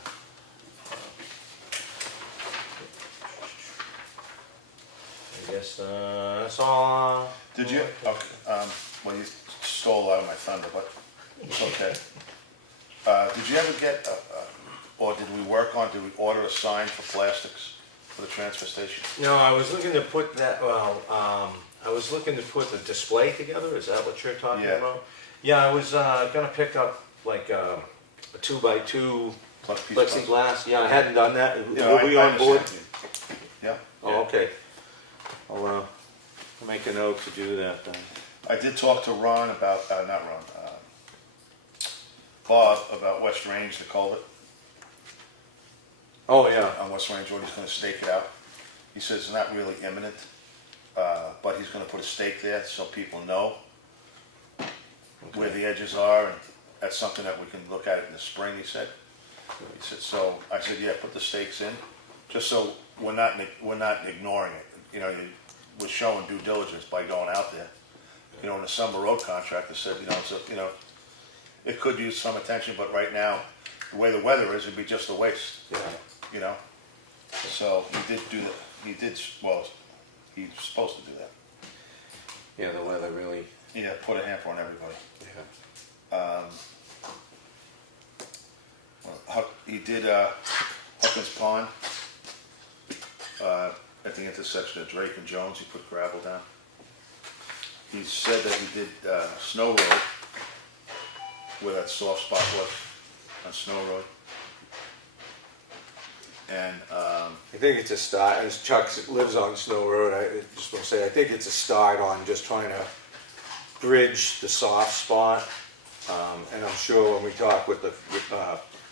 I guess that's all. Did you, okay, well, you stole a lot of my thunder, but it's okay. Did you ever get, or did we order a sign for plastics for the transfer station? No, I was looking to put that, I was looking to put the display together, is that what you're talking Yeah. about? Yeah, I was gonna pick up like a 2x2 Plus piece of- plexiglass, yeah, I hadn't done that, Yeah, were we I on board? understand. Yeah, Oh, okay. I'll make a note to do that then. I did talk to Ron about, not Ron, Bob about West Range, the culvert Oh, yeah, on West Range Road. He's gonna stake it out. He says it's not really imminent, but he's gonna put a stake there so people know where the edges are, and that's something that we can look at in the spring, he said. He said, so, I said, yeah, put the stakes in, just so we're not ignoring it. You know, we're showing due diligence by going out there. You know, in the summer road contractor said, it could use some attention, but right now, the way the weather is, it'd be just a waste, yeah. you know? So, he did do that, he's supposed to do that. Yeah, the weather really, Yeah, put a hamper on everybody. yeah. He did Huckins Pond at the intersection of Drake and Jones. He put gravel down. He said that he did Snow Road, where that soft spot was on Snow Road. And I think it's a start, as Chuck lives on Snow Road, I just want to say, I think it's a start on just trying to bridge the soft spot. And I'm sure when we talk with the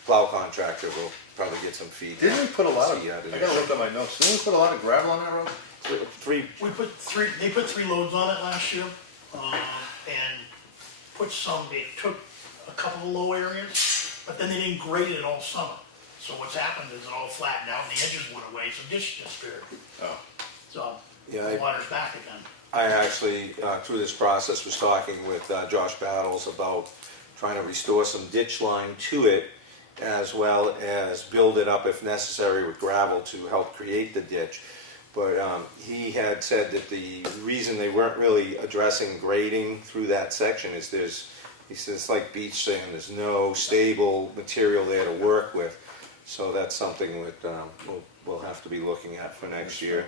plow contractor, we'll probably get some feedback. didn't we put a lot of? See how to I gotta look at my notes. Didn't we put a lot of gravel on that road? Three, They put 3 loads on it last year, and they took a couple of low areas, but then they didn't grade it all summer. So what's happened is it all flattened out and the edges went away, so ditch disappeared. Oh, So Yeah, the water's back again. I actually, through this process, was talking with Josh Battles about trying to restore some ditch line to it, as well as build it up if necessary with gravel to help create the ditch. But he had said that the reason they weren't really addressing grading through that section is he says it's like beach sand, there's no stable material there to work with. So that's something that we'll have to be looking at for next year.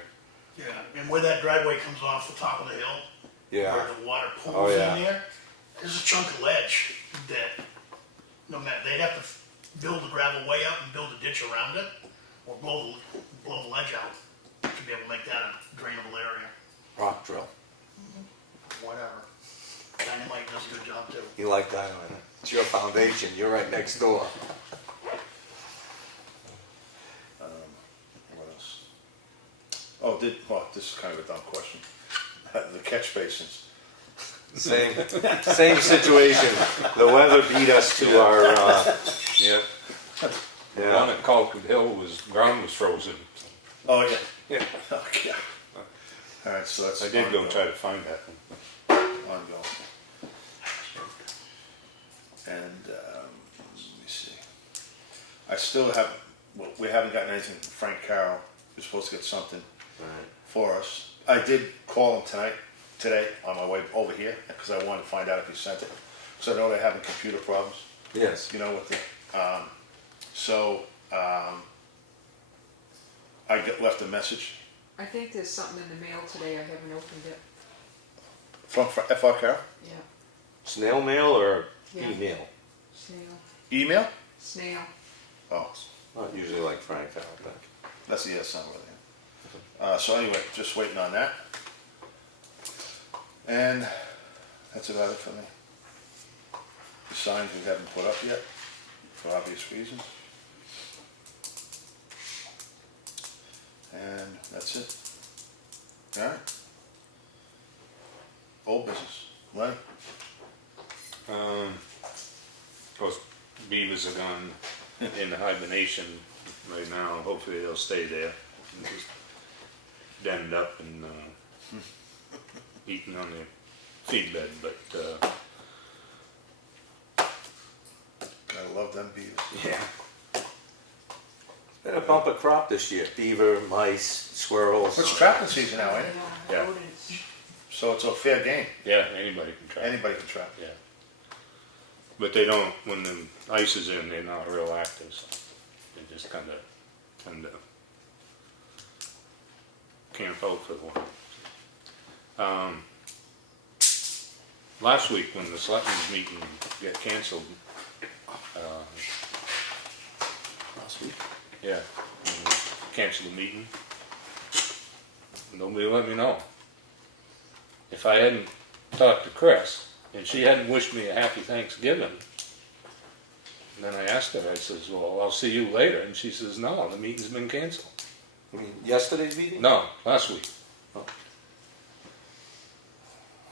Yeah, and where that driveway comes off the top of the hill, Yeah. where the water Oh, pools yeah. in there, there's a chunk of ledge that, no matter, they'd have to build the gravel way up and build a ditch around it, or blow the ledge out to be able to make that a drainable area, Rock drill. whatever. Dynamite does a good job too. You like that? It's your foundation. You're right next door. what else? Oh, this is kind of a dumb question. The catch basins. Same situation. The weather beat us to our. Yeah. The one Yeah. at Colquitt Hill ground was frozen. Oh, yeah. Yeah. Oh, yeah. Alright, so that's. I did go ongoing. try to find that one. Ongoing. And, let me see. I still have, well, we haven't gotten anything from Frank Carroll. We're supposed to get something Right. for us. I did call him today, on my way over here, because I wanted to find out if he sent it. So I know they're having computer problems, Yes. you know, with the, left a message I think there's something in the mail today, I haven't opened it. from FR Carroll. Yeah, Snail mail or Yeah. email? snail, Email? snail. Oh, Not usually like Frank, I don't think. that's the yes, not really. So anyway, just waiting on that. And that's about it for me. The signs we haven't put up yet, for obvious reasons. And that's it. Alright. Old business, right? Of course, beavers are gone in hibernation right now. Hopefully they'll stay there. Just denned up and eating on the feed bed, but Gotta love them beavers. yeah. Been a bumper crop this year. Beaver, mice, squirrels. It's trapping season now, ain't it? Yeah, Yeah. rodents. So it's a fair game. Yeah, anybody can try. Anybody can trap. Yeah. But they don't, when the ice is in, they're not real active, so they just kind of camp out for the while. Last week, when the selectmen's meeting got canceled, Last week. yeah, when we canceled the meeting, nobody let me know. If I hadn't talked to Chris, and she hadn't wished me a happy Thanksgiving, and then I asked her, I says, well, I'll see you later, and she says, no, the meeting's been canceled. You mean yesterday's meeting? No, last week. Oh.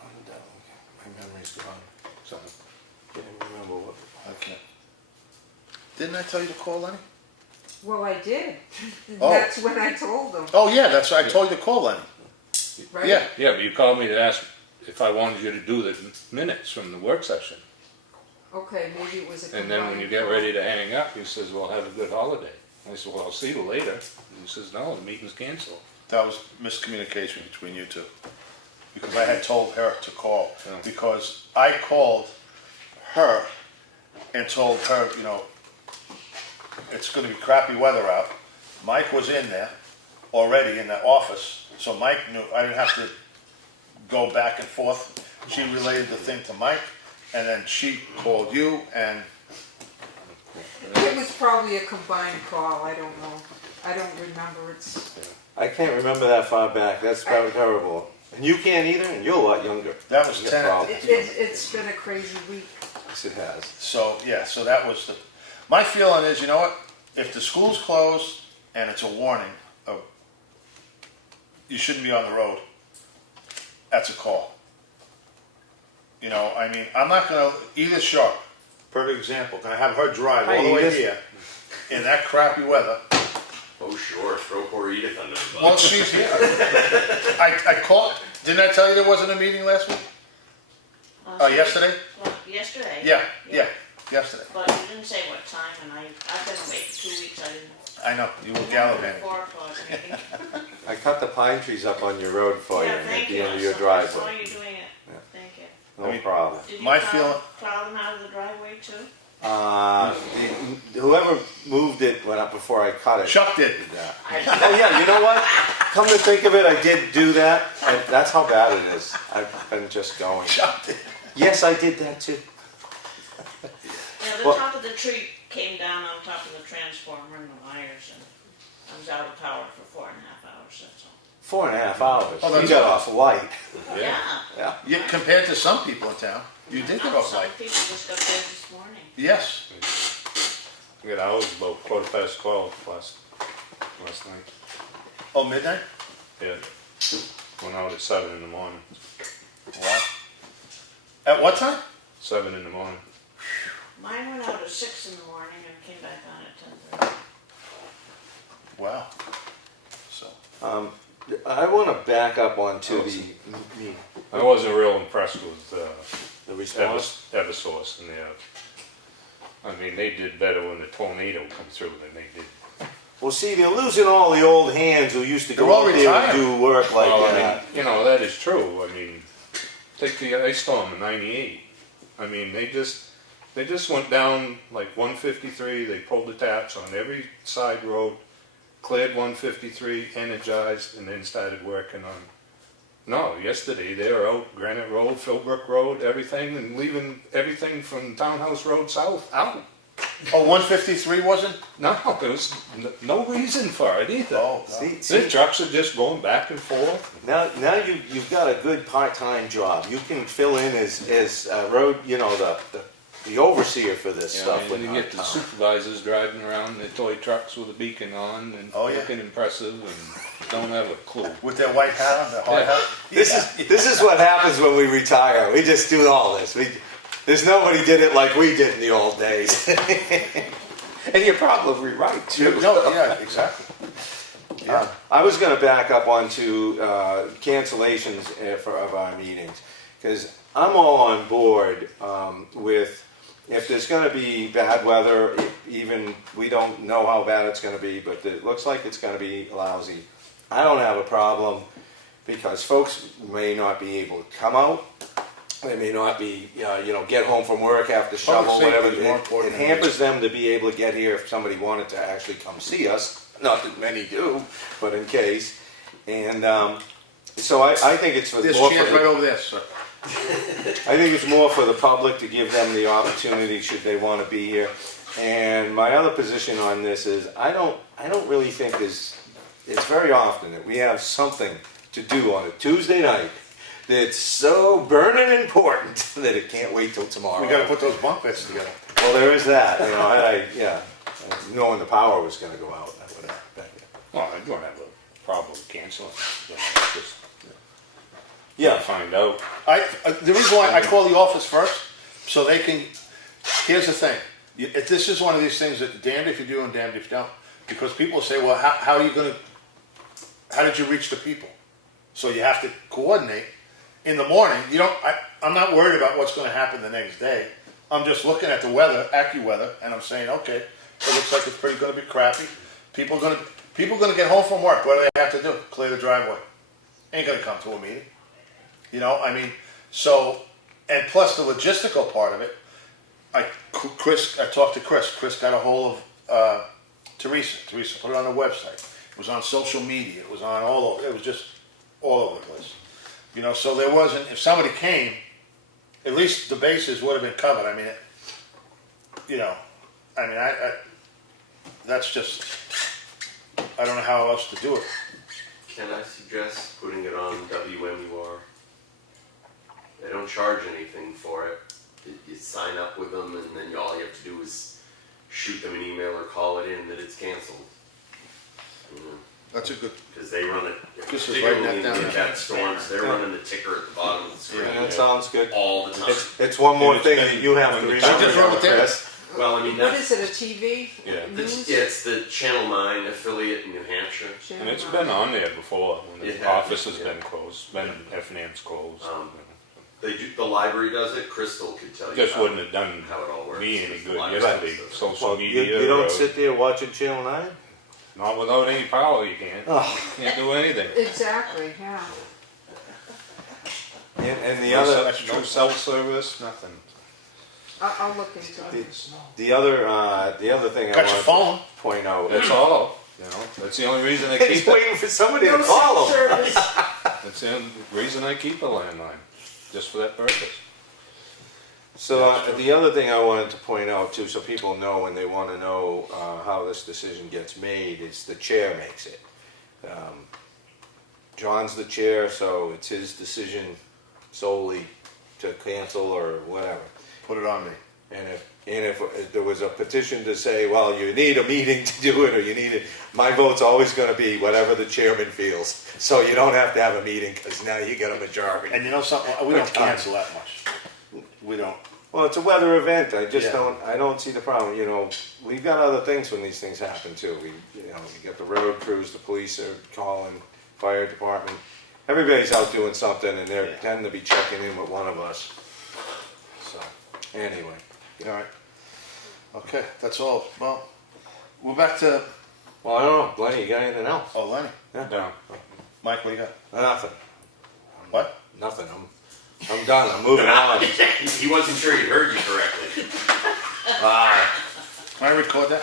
How did that one go? My memory's gone. So, Can't even remember what. I can't. Didn't I tell you to call Lenny? Well, I did. Oh. That's when I told them, Oh, yeah, that's right. I told you to call Lenny. right? Yeah. yeah, but you called me to ask if I wanted you to do the minutes from the work session. Okay, maybe it was a And then when you combined get call. ready to hang up, he says, well, have a good holiday. I said, well, I'll see you later. And he says, no, the meeting's canceled. That was miscommunication between you two. Because I had told her to call. Yeah. Because I called her and told her, you know, it's gonna be crappy weather out. Mike was in there already in the office, so Mike knew, I didn't have to go back and forth. She relayed the thing to Mike, and then she called you, and It was probably a combined call, I don't know. I don't remember, it's, I can't remember that far back. That's probably terrible. And you can't either, and you're a lot younger. that was You got 10. problems. it's been a crazy week. Yes, it has. So, yeah, so that was the, my feeling is, you know what, if the school's closed and it's a warning of, you shouldn't be on the road, that's a call. You know, I mean, I'm not gonna, Edith Sharp, perfect example, gonna have her drive Hi, all the way Edith. here in that crappy weather. Oh, sure, throw poor Edith under the bus. Well, she's here. I called, didn't I tell you there wasn't a meeting last week? Yesterday? Well, yesterday. Yeah, yesterday. But you didn't say what time, and I've been awake for 2 weeks, I didn't. I know, you were gallivanting. 4 o'clock meeting. I cut the pine trees up on your road for you Yeah, at thank the you. end of I your saw driveway. you doing it. Yeah. Thank you. No I mean- problem. Did you My plow, feeling- plow them out of the driveway too? Whoever moved it went up before I cut it. Chuck did. Yeah. Oh yeah, you know what? Come to think of it, I did do that, and that's how bad it is. I've been just going. Chuck did. Yes, I did that too. Yeah, the Well- top of the tree came down on top of the transformer and the wires, and I was out of power for 4.5 hours, that's all. 4.5 hours. Oh, You that's got all. off light. Yeah. Yeah. Yeah, compared to some people in town, you did get off Some light. people just got there this morning. Yes. Yeah, I was about 12:15 last night. Oh, midnight? Yeah. Went out at 7 in the morning. Wow. At what time? 7 in the morning. Mine went out at 6 in the morning and came back on at 10:30. Wow. So, I wanna back up onto I wasn't real impressed with, the response. Eversource and their, I mean, they did better when the tornado come through than they did. Well, see, they're losing all the old hands who used to They're go all out there and retired. do work like Well, I that. mean, you know, that is true. I mean, take the ice storm in '98. I mean, they just went down like 153. They pulled the taps on every side road, cleared 153, energized, and then started working on. No, yesterday they were out Granite Road, Philbrook Road, everything, and leaving everything from Townhouse Road south out. Oh, 153 wasn't? No, there was no reason for it either. Oh, no. See, The trucks are just going back and forth. now you've got a good part-time job. You can fill in as road, you know, the overseer for this Yeah, stuff. and when you you're get the out of town. supervisors driving around in their toy trucks with a beacon on and Oh, yeah. looking impressive and don't have a clue. With their white hat on, their hard Yeah. hat? This is what happens when we retire. We just do all this. There's nobody did it like we did in the old days. And you're probably right too. No, yeah, exactly. Yeah. I was going to back up onto cancellations of our meetings because I'm all on board with if there's going to be bad weather. Even we don't know how bad it's going to be, but it looks like it's going to be lousy. I don't have a problem because folks may not be able to come out. They may not be, get home from work after shovel, safety whatever. is more important It than hampers them to be able to get here if somebody wanted to actually come see us. Not that many do, but in case. And so I think it's for There's more chairs for right the, over there, sir. I think it's more for the public to give them the opportunity should they want to be here. And my other position on this is I don't really think it's very often that we have something to do on a Tuesday night that's so burning important that it can't wait till tomorrow. We gotta put those bunk beds together. Well, there is that. Knowing the power was going to go out. That would have. Well, I don't have a problem with canceling. Just Yeah. find out. The reason why I call the office first, so they can, here's the thing. If this is one of these things that damned if you do and damned if you don't, because people say, well, how did you reach the people? So you have to coordinate. In the morning, I'm not worried about what's gonna happen the next day. I'm just looking at the weather, AccuWeather, and I'm saying, okay, it looks like it's pretty gonna be crappy. People gonna get home from work, what do they have to do? Clear the driveway. Ain't gonna come to a meeting. So, and plus the logistical part of it, I talked to Chris. Chris got a hold of Teresa. Teresa put it on the website. It was on social media. It was on it was just all over the place. So there wasn't, if somebody came, at least the bases would have been covered. I mean, that's just, I don't know how else to do it. Can I suggest putting it on WMUR? They don't charge anything for it. You sign up with them, and then all you have to do is shoot them an email or call it in that it's canceled. That's a good, Because they run it, Just as writing that particularly in down. the cat storms, they're running the ticker at the bottom of the screen That sounds good. all the time. It's one more And thing it's that been- you have to I remember, just wrote it down. Chris. Well, I mean, What that's, is it, a TV? Yeah. News? it's the Channel 9 affiliate in New Hampshire. And it's been on there before when It the has, office has yeah. been closed, been Effingham's closed. The library does it. Crystal could tell you Just how, wouldn't have done how it all works. me any It's the good library yesterday. does it. Social Well, media. you don't sit there watching Channel 9? Not without any power, you can't. Oh. Can't do anything. Exactly, yeah. And the No other, no cell service, nothing. I'll look into it. the other thing I got your want phone. to point out. That's all. That's the only reason I He's keep it. waiting for somebody to call him. Service. That's the only reason I keep a landline, just for that purpose. So the other thing I wanted to point out too, so people know when they want to know how this decision gets made, is the chair makes it. John's the chair, so it's his decision solely to cancel or whatever. Put it on me. And if there was a petition to say, well, you need a meeting to do it, or you need it, my vote's always going to be whatever the chairman feels. So you don't have to have a meeting because now you get a majority. And you know something? We don't cancel that much. We don't. Well, it's a weather event. I just Yeah. I don't see the problem. We've got other things when these things happen too. We got the road crews, the police are calling, fire department. Everybody's out doing something and they Yeah. tend to be checking in with one of us. So, anyway. All right. Okay, that's all. Well, we're back to, Well, I don't know, Glenn, you got anything else? oh, Lenny. No. Mike, what do you got? Nothing, What? nothing, I'm done, I'm moving on. He wasn't sure he heard you correctly. Can I record that?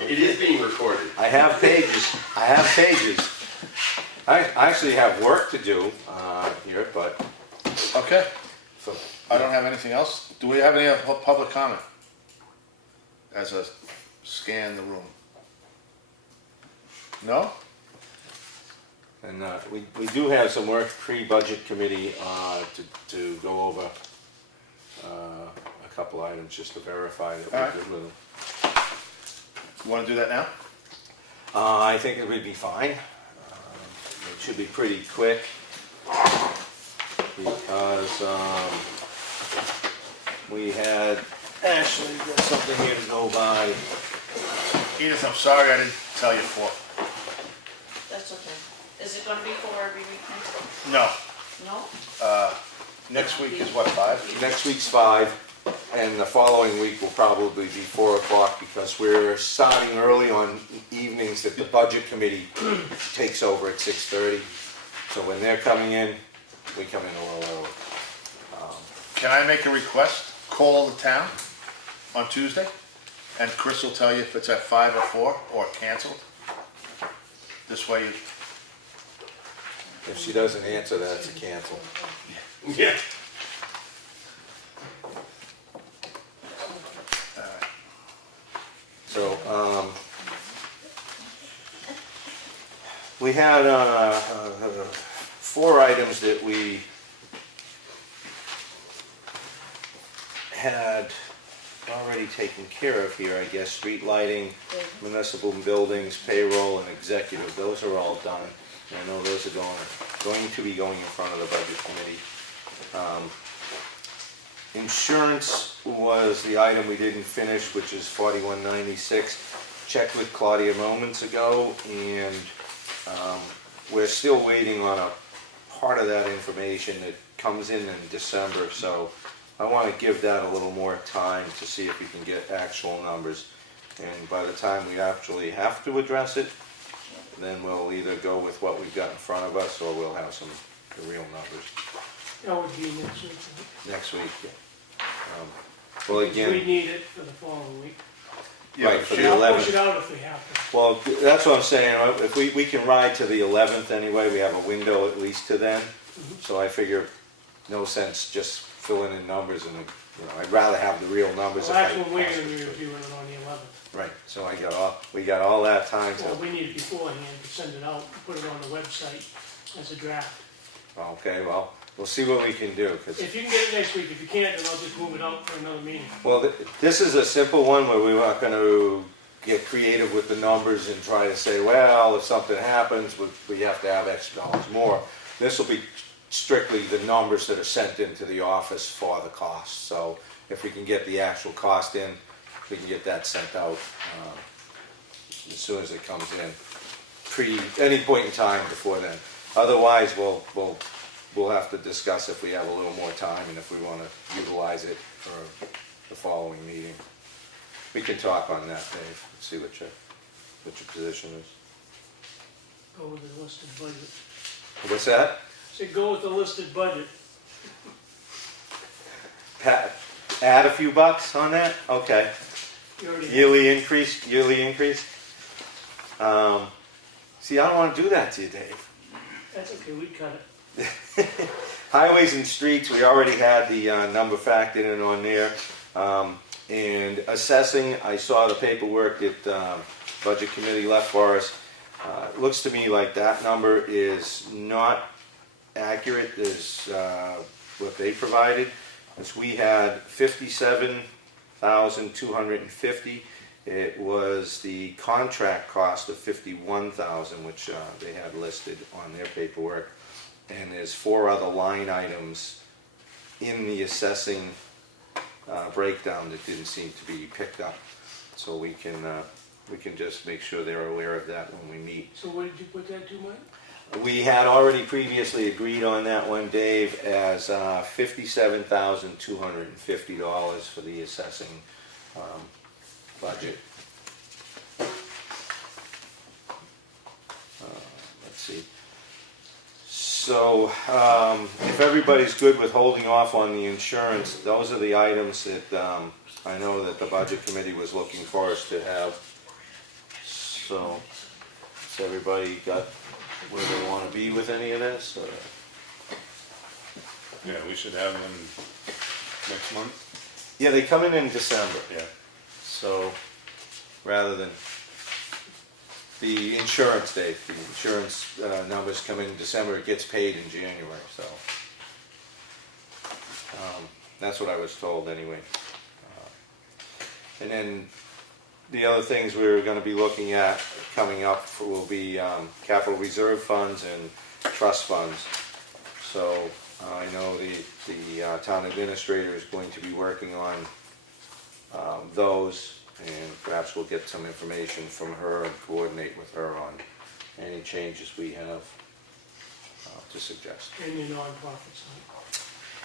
It is being recorded. I have pages, I actually have work to do, here, but, Okay, so, I don't have anything else. Do we have any public comment? As I scan the room. No? and, we do have some work pre-budget committee, to go over, a couple items just to verify that All we're right. good with them. You wanna do that now? I think it would be fine. It should be pretty quick. Because, we had, actually, got something here to go by. Edith, I'm sorry I didn't tell you before. That's okay. Is it gonna be for every week next week? No, No? next week is what, 5? Next week's 5, and the following week will probably be 4 o'clock because we're starting early on evenings that the budget committee takes over at 6:30. So when they're coming in, we come in a little early. Can I make a request? Call the town on Tuesday, and Chris will tell you if it's at 5 or 4 or canceled. This way, If she doesn't answer that, it's a cancel. Yeah. So, we had 4 items that we had already taken care of here, I guess. Street lighting, municipal buildings, payroll, and executive. Those are all done. I know those are going to be going in front of the budget committee. Insurance was the item we didn't finish, which is 4196. Checked with Claudia moments ago, and we're still waiting on a part of that information that comes in December, so I want to give that a little more time to see if we can get actual numbers. And by the time we actually have to address it, then we'll either go with what we've got in front of us, or we'll have the real numbers That would be next week, right? next week. Yeah. Well, We again, need it for the following week. right, for the I'll 11th. push it out if we have to. Well, that's what I'm saying, if we can ride to the 11th anyway, we have a window at least to then. So I figure, no sense just filling in numbers and, I'd rather have the real numbers. Well, if I actually, we're gonna possibly be could. reviewing it on the 11th. Right, so we got all that time Well, to, we need it beforehand to send it out, put it on the website as a draft. okay, well, we'll see what we can do, 'cause If you can get it next week, if you can't, then I'll just move it out for another meeting. well, this is a simple one where we're not gonna get creative with the numbers and try to say, well, if something happens, we have to have X dollars more. This will be strictly the numbers that are sent into the office for the cost. So if we can get the actual cost in, we can get that sent out as soon as it comes in, any point in time before then. Otherwise, we'll have to discuss if we have a little more time and if we want to utilize it for the following meeting. We can talk on that, Dave, and see what your position is. Go with the listed budget. What's that? Say, go with the listed budget. Pat, add a few bucks on that? Okay. You already have. Yearly increase? See, I don't want to do that to you, Dave. That's okay, we cut it. Highways and streets, we already had the number factored in on there. And assessing, I saw the paperwork that Budget Committee left for us. It looks to me like that number is not accurate as what they provided. As we had 57,250. It was the contract cost of 51,000, which they had listed on their paperwork. And there's 4 other line items in the assessing breakdown that didn't seem to be picked up. So we can just make sure they're aware of that when we meet. So what did you put that to, Mike? We had already previously agreed on that one, Dave, as $57,250 for the assessing budget. Let's see. So, if everybody's good with holding off on the insurance, those are the items that I know that the budget committee was looking for us to have. So, has everybody got where they want to be with any of this? Or? Yeah, we should have them next month. Yeah, they come in December. Yeah. So, rather than the insurance date, the insurance numbers come in December, it gets paid in January, so. That's what I was told anyway. And then the other things we're gonna be looking at coming up will be capital reserve funds and trust funds. So I know the town administrator is going to be working on those, and perhaps we'll get some information from her and coordinate with her on any changes we have to suggest. And your nonprofits, huh?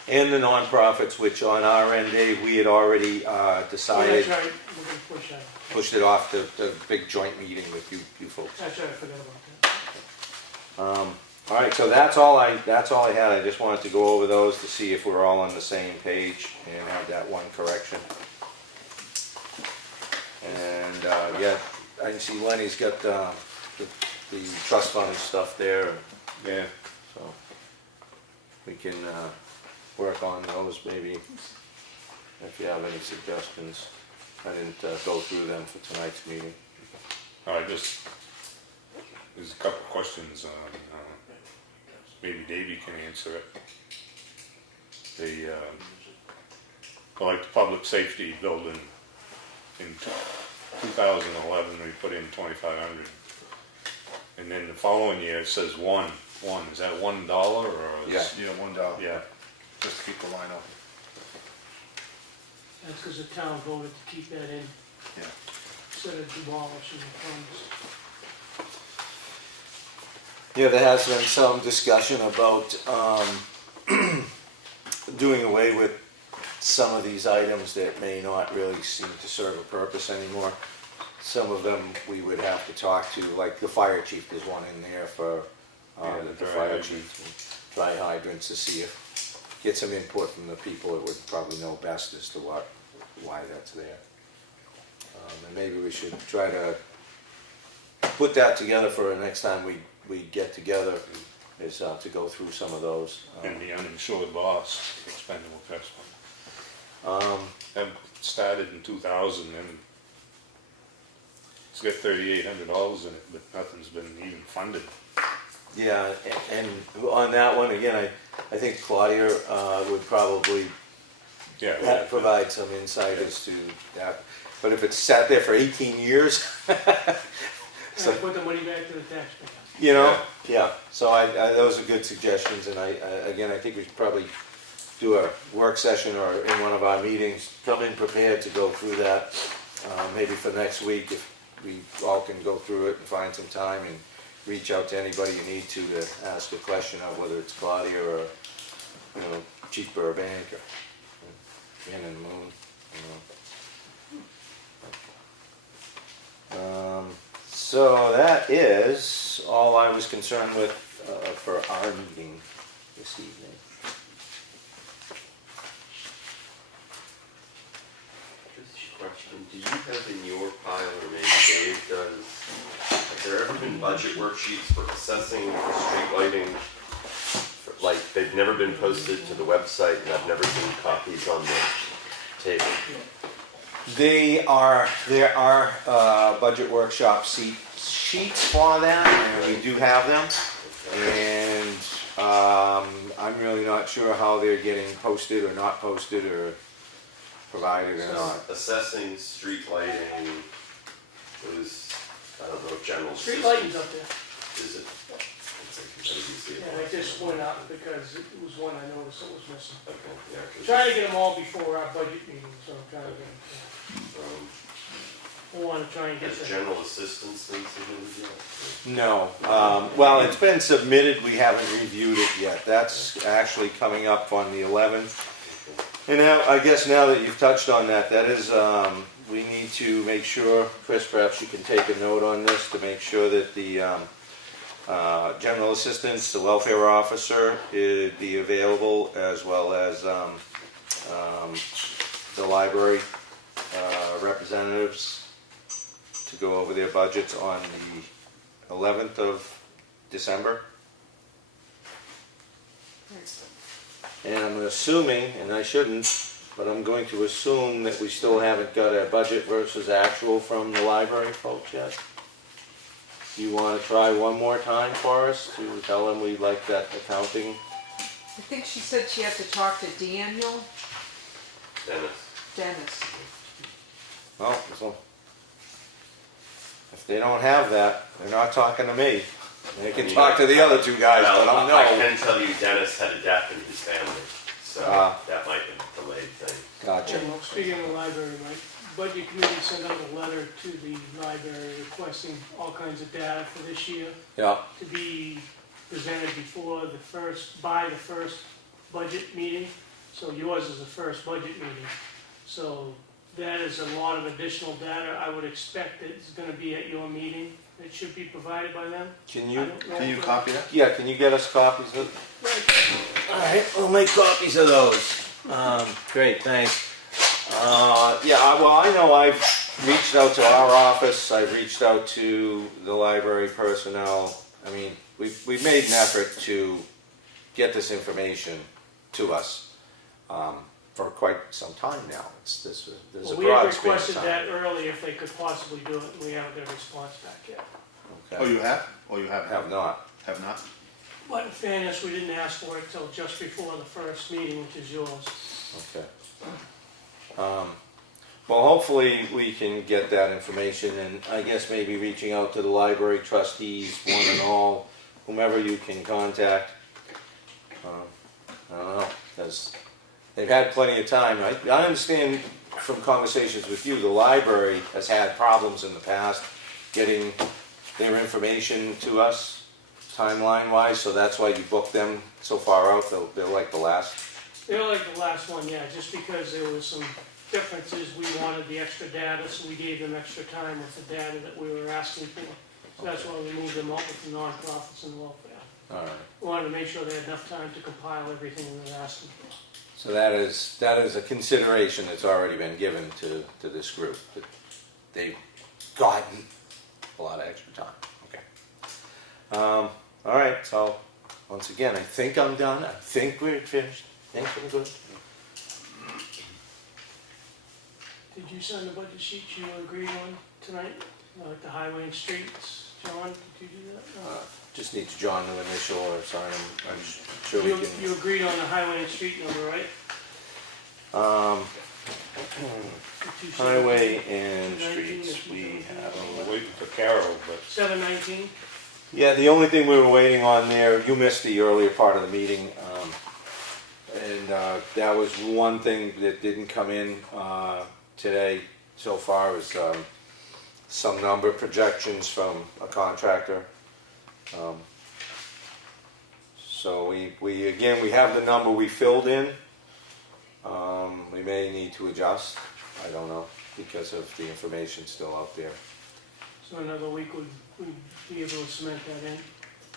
And the nonprofits, which on our end, Dave, we had already decided, Yeah, that's right, we're gonna push that. pushed it off to the big joint meeting with you folks. That's right, I forgot about that. All right, so that's all I had. I just wanted to go over those to see if we're all on the same page and have that one correction. And yeah, I can see Lenny's got the trust fund stuff there, Yeah. so we can work on those maybe if you have any suggestions. I didn't go through them for tonight's meeting. All right, there's a couple of questions on, maybe Davey can answer it. Like the public safety building in 2011, we put in 2,500. And then the following year it says one, is that $1 or? Yeah. Yeah, $1. Yeah, Just to keep the line open. That's because the town voted to keep that in Yeah. instead of demolishing the funds. Yeah, there has been some discussion about doing away with some of these items that may not really seem to serve a purpose anymore. Some of them we would have to talk to, like the fire chief, there's one in there for the dry fire hydrant. chief. Dry hydrants, to see if, get some input from the people that would probably know best as to why that's there. And maybe we should try to put that together for the next time we get together, is to go through some of those. and the uninsured loss, expendable trust fund. That started in 2000 and it's got $3,800 in it, but nothing's been even funded. Yeah, and on that one, again, I think Claudia would probably Yeah. provide some insight as to that. But if it's sat there for 18 years, So put the money back to the taxpayer. you know, yeah. So those are good suggestions, and again, I think we should probably do a work session or in one of our meetings, come in prepared to go through that, maybe for next week, if we all can go through it and find some time and reach out to anybody you need to ask a question of, whether it's Claudia or, Chief Burbank or Man and Moon. So that is all I was concerned with for our meeting this evening. Just a question, do you have in your pile, or maybe Dave does, have there ever been budget worksheets for assessing for street lighting? Like, they've never been posted to the website, and I've never seen copies on the table. There are budget workshop sheets for them, and we do have them. And I'm really not sure how they're getting posted or not posted or provided or not. Assessing street lighting, those, I don't know if general. Street lighting's up there. Is it? It's like, how do you see it? Yeah, I just went out because it was one I noticed that was missing. Okay, yeah, 'cause Trying to get them all before our budget meeting, so I'm trying to get them. we'll wanna try and get Has the, general assistance been submitted yet? No, well, it's been submitted, we haven't reviewed it yet. That's actually coming up on the 11th. And now, I guess now that you've touched on that, that is, we need to make sure, Chris, perhaps you can take a note on this to make sure that the general assistance, the welfare officer, be available, as well as the library representatives to go over their budgets on the 11th of December. And I'm assuming, and I shouldn't, but I'm going to assume that we still haven't got a budget versus actual from the library folks yet. Do you want to try one more time for us to tell them we'd like that accounting? I think she said she had to talk to Daniel Dennis. Well, so if they don't have that, they're not talking to me. They can talk to the other two guys, but I'm I no. can tell you Dennis had a death in his family, so that might be a delayed thing. Gotcha. well, speaking of the library, my budget committee sent out a letter to the library requesting all kinds of data for this year Yeah, to be presented by the first budget meeting. So yours is the first budget meeting. So that is a lot of additional data. I would expect that it's gonna be at your meeting. It should be provided by them. can I you, don't know Can you if- copy that? yeah, can you get us copies of? Alright, we'll make copies of those. Great, thanks. Well, I know I've reached out to our office, I've reached out to the library personnel. I mean, we've made an effort to get this information to us for quite some time now. There's a Well, we had broad span of requested time. that early if they could possibly do it, and we haven't got a response back yet. Oh, you have? Oh, you have? Have not. Have not? But in fairness, we didn't ask for it till just before the first meeting, which is yours. Okay. Well, hopefully we can get that information, and I guess maybe reaching out to the library trustees, one and all, whomever you can contact. I don't know, because they've had plenty of time. I understand from conversations with you, the library has had problems in the past getting their information to us timeline-wise, so that's why you booked them so far out. They're like the last. They're like the last one, yeah, just because there was some differences, we wanted the extra data, so we gave them extra time with the data that we were asking for. So that's why we moved them up with the nonprofits and welfare. All right. We wanted to make sure they had enough time to compile everything we were asking for. So that is a consideration that's already been given to this group, that they've gotten a lot of extra time. Okay. All right, so once again, I think I'm done. I think we're finished. I think we're good. Did you sign the budget sheets you agreed on tonight, like the highway and streets? John, did you do that? No. Just needs John to initial or sign them. I'm sure we can. You agreed on the highway and street number, right? The 217, Highway and 219, streets, we have. We're waiting for Carol, but 719? Yeah, the only thing we were waiting on there, you missed the earlier part of the meeting, and that was one thing that didn't come in today so far, is some number projections from a contractor. So we have the number we filled in. We may need to adjust, I don't know, because of the information still out there. So another week we'd be able to cement that in.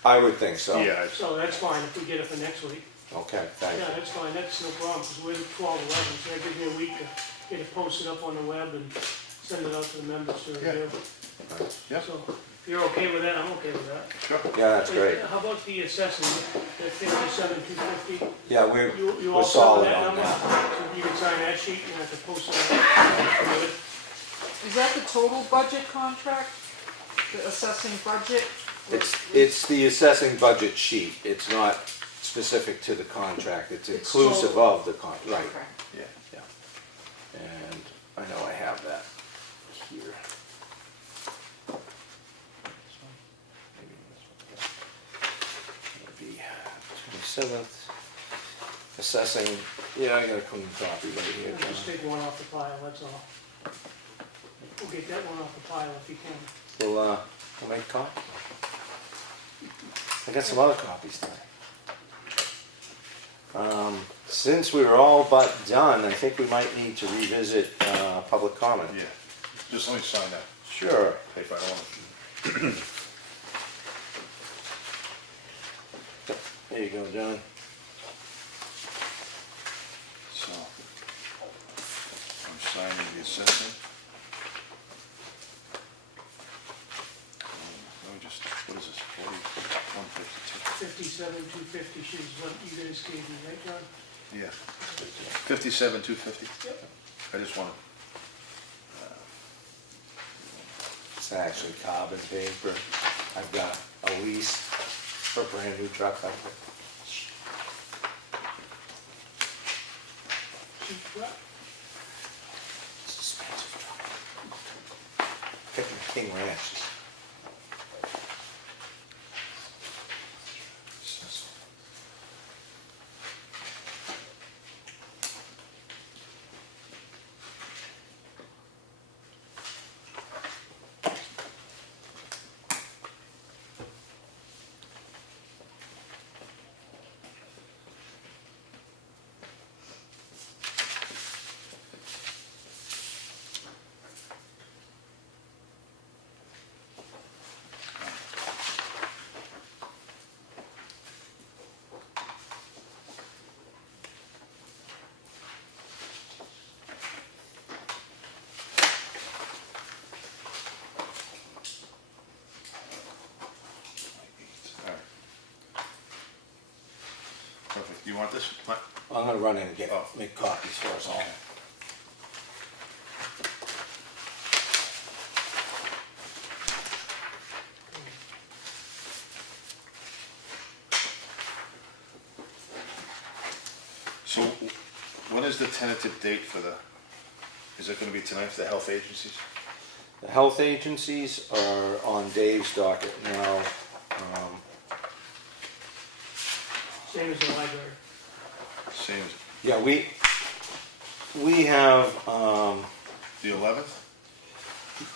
I would think so. Yeah, So that's fine if we get it for next week. Okay, thank Yeah, you. that's fine, that's no problem, because we're 12/11, so that gives me a week to get it posted up on the web and send it out to the members to review. Yeah. So if you're okay with that, I'm okay with that. sure. Yeah, that's great. How about the assessment, that 57,250? Yeah, You we're all set with solid that on number? that. So if you can sign that sheet, you have to post it out. Is that the total budget contract? The assessing budget? It's the assessing budget sheet. It's not specific to the contract. It's It's inclusive total. of the contract. Right. Okay. Yeah, yeah. And I know I have that here. Maybe this one. It'll be 27th. Assessing, yeah, I got a clean copy right here, Just John. take one off the pile, that's all. We'll get that one off the pile if you can. We'll make a copy. I got some other copies tonight. Since we were all but done, I think we might need to revisit public comment. Yeah, just let me sign that Sure. paper, I don't want to. There you go, John. So, I'm signing the assessment. Let me just, what is this, 4152? 57,250 shoes, what you guys gave me, right, John? Yeah, 57,250. Yep. I just want to, It's actually carbon paper. I've got a lease for a brand new truck. Cheap truck. It's an expensive truck. Picking King Ranch. perfect. You want this? What? I'm gonna run in and Oh. make copies first. Okay. So, when is the tentative date for the, is it gonna be tonight for the health agencies? The health agencies are on Dave's docket now. Same as the library. Same as Yeah, we have, the 11th?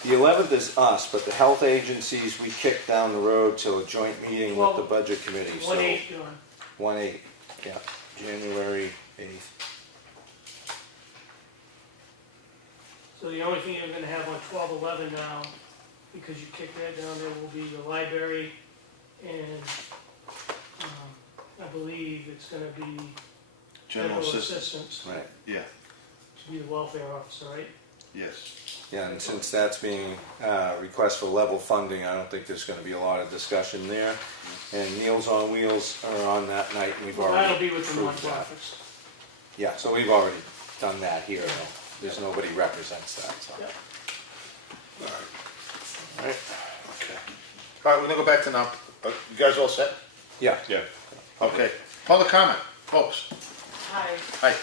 the 11th is us, but the health agencies, we kicked down the road to a joint meeting with the budget committee, so. 1/8, John. 1/8, yeah, January 8th. So the only thing you're gonna have on 12/11 now, because you kicked that down, there will be the library and, I believe it's gonna be General assistance. assistance, Right, Yeah, to be the welfare officer, right? yes. yeah, and since that's being, request for level funding, I don't think there's gonna be a lot of discussion there. And Meals on Wheels are on that night, and we've Well, that'll already be with the approved that. nonprofits. Yeah, so we've already done that here, there's nobody represents that, so. Yep. Alright, Okay. All right, we're gonna go back to now. You guys all set? yeah, Yeah. Okay. Public comment, folks. Hi, Hi.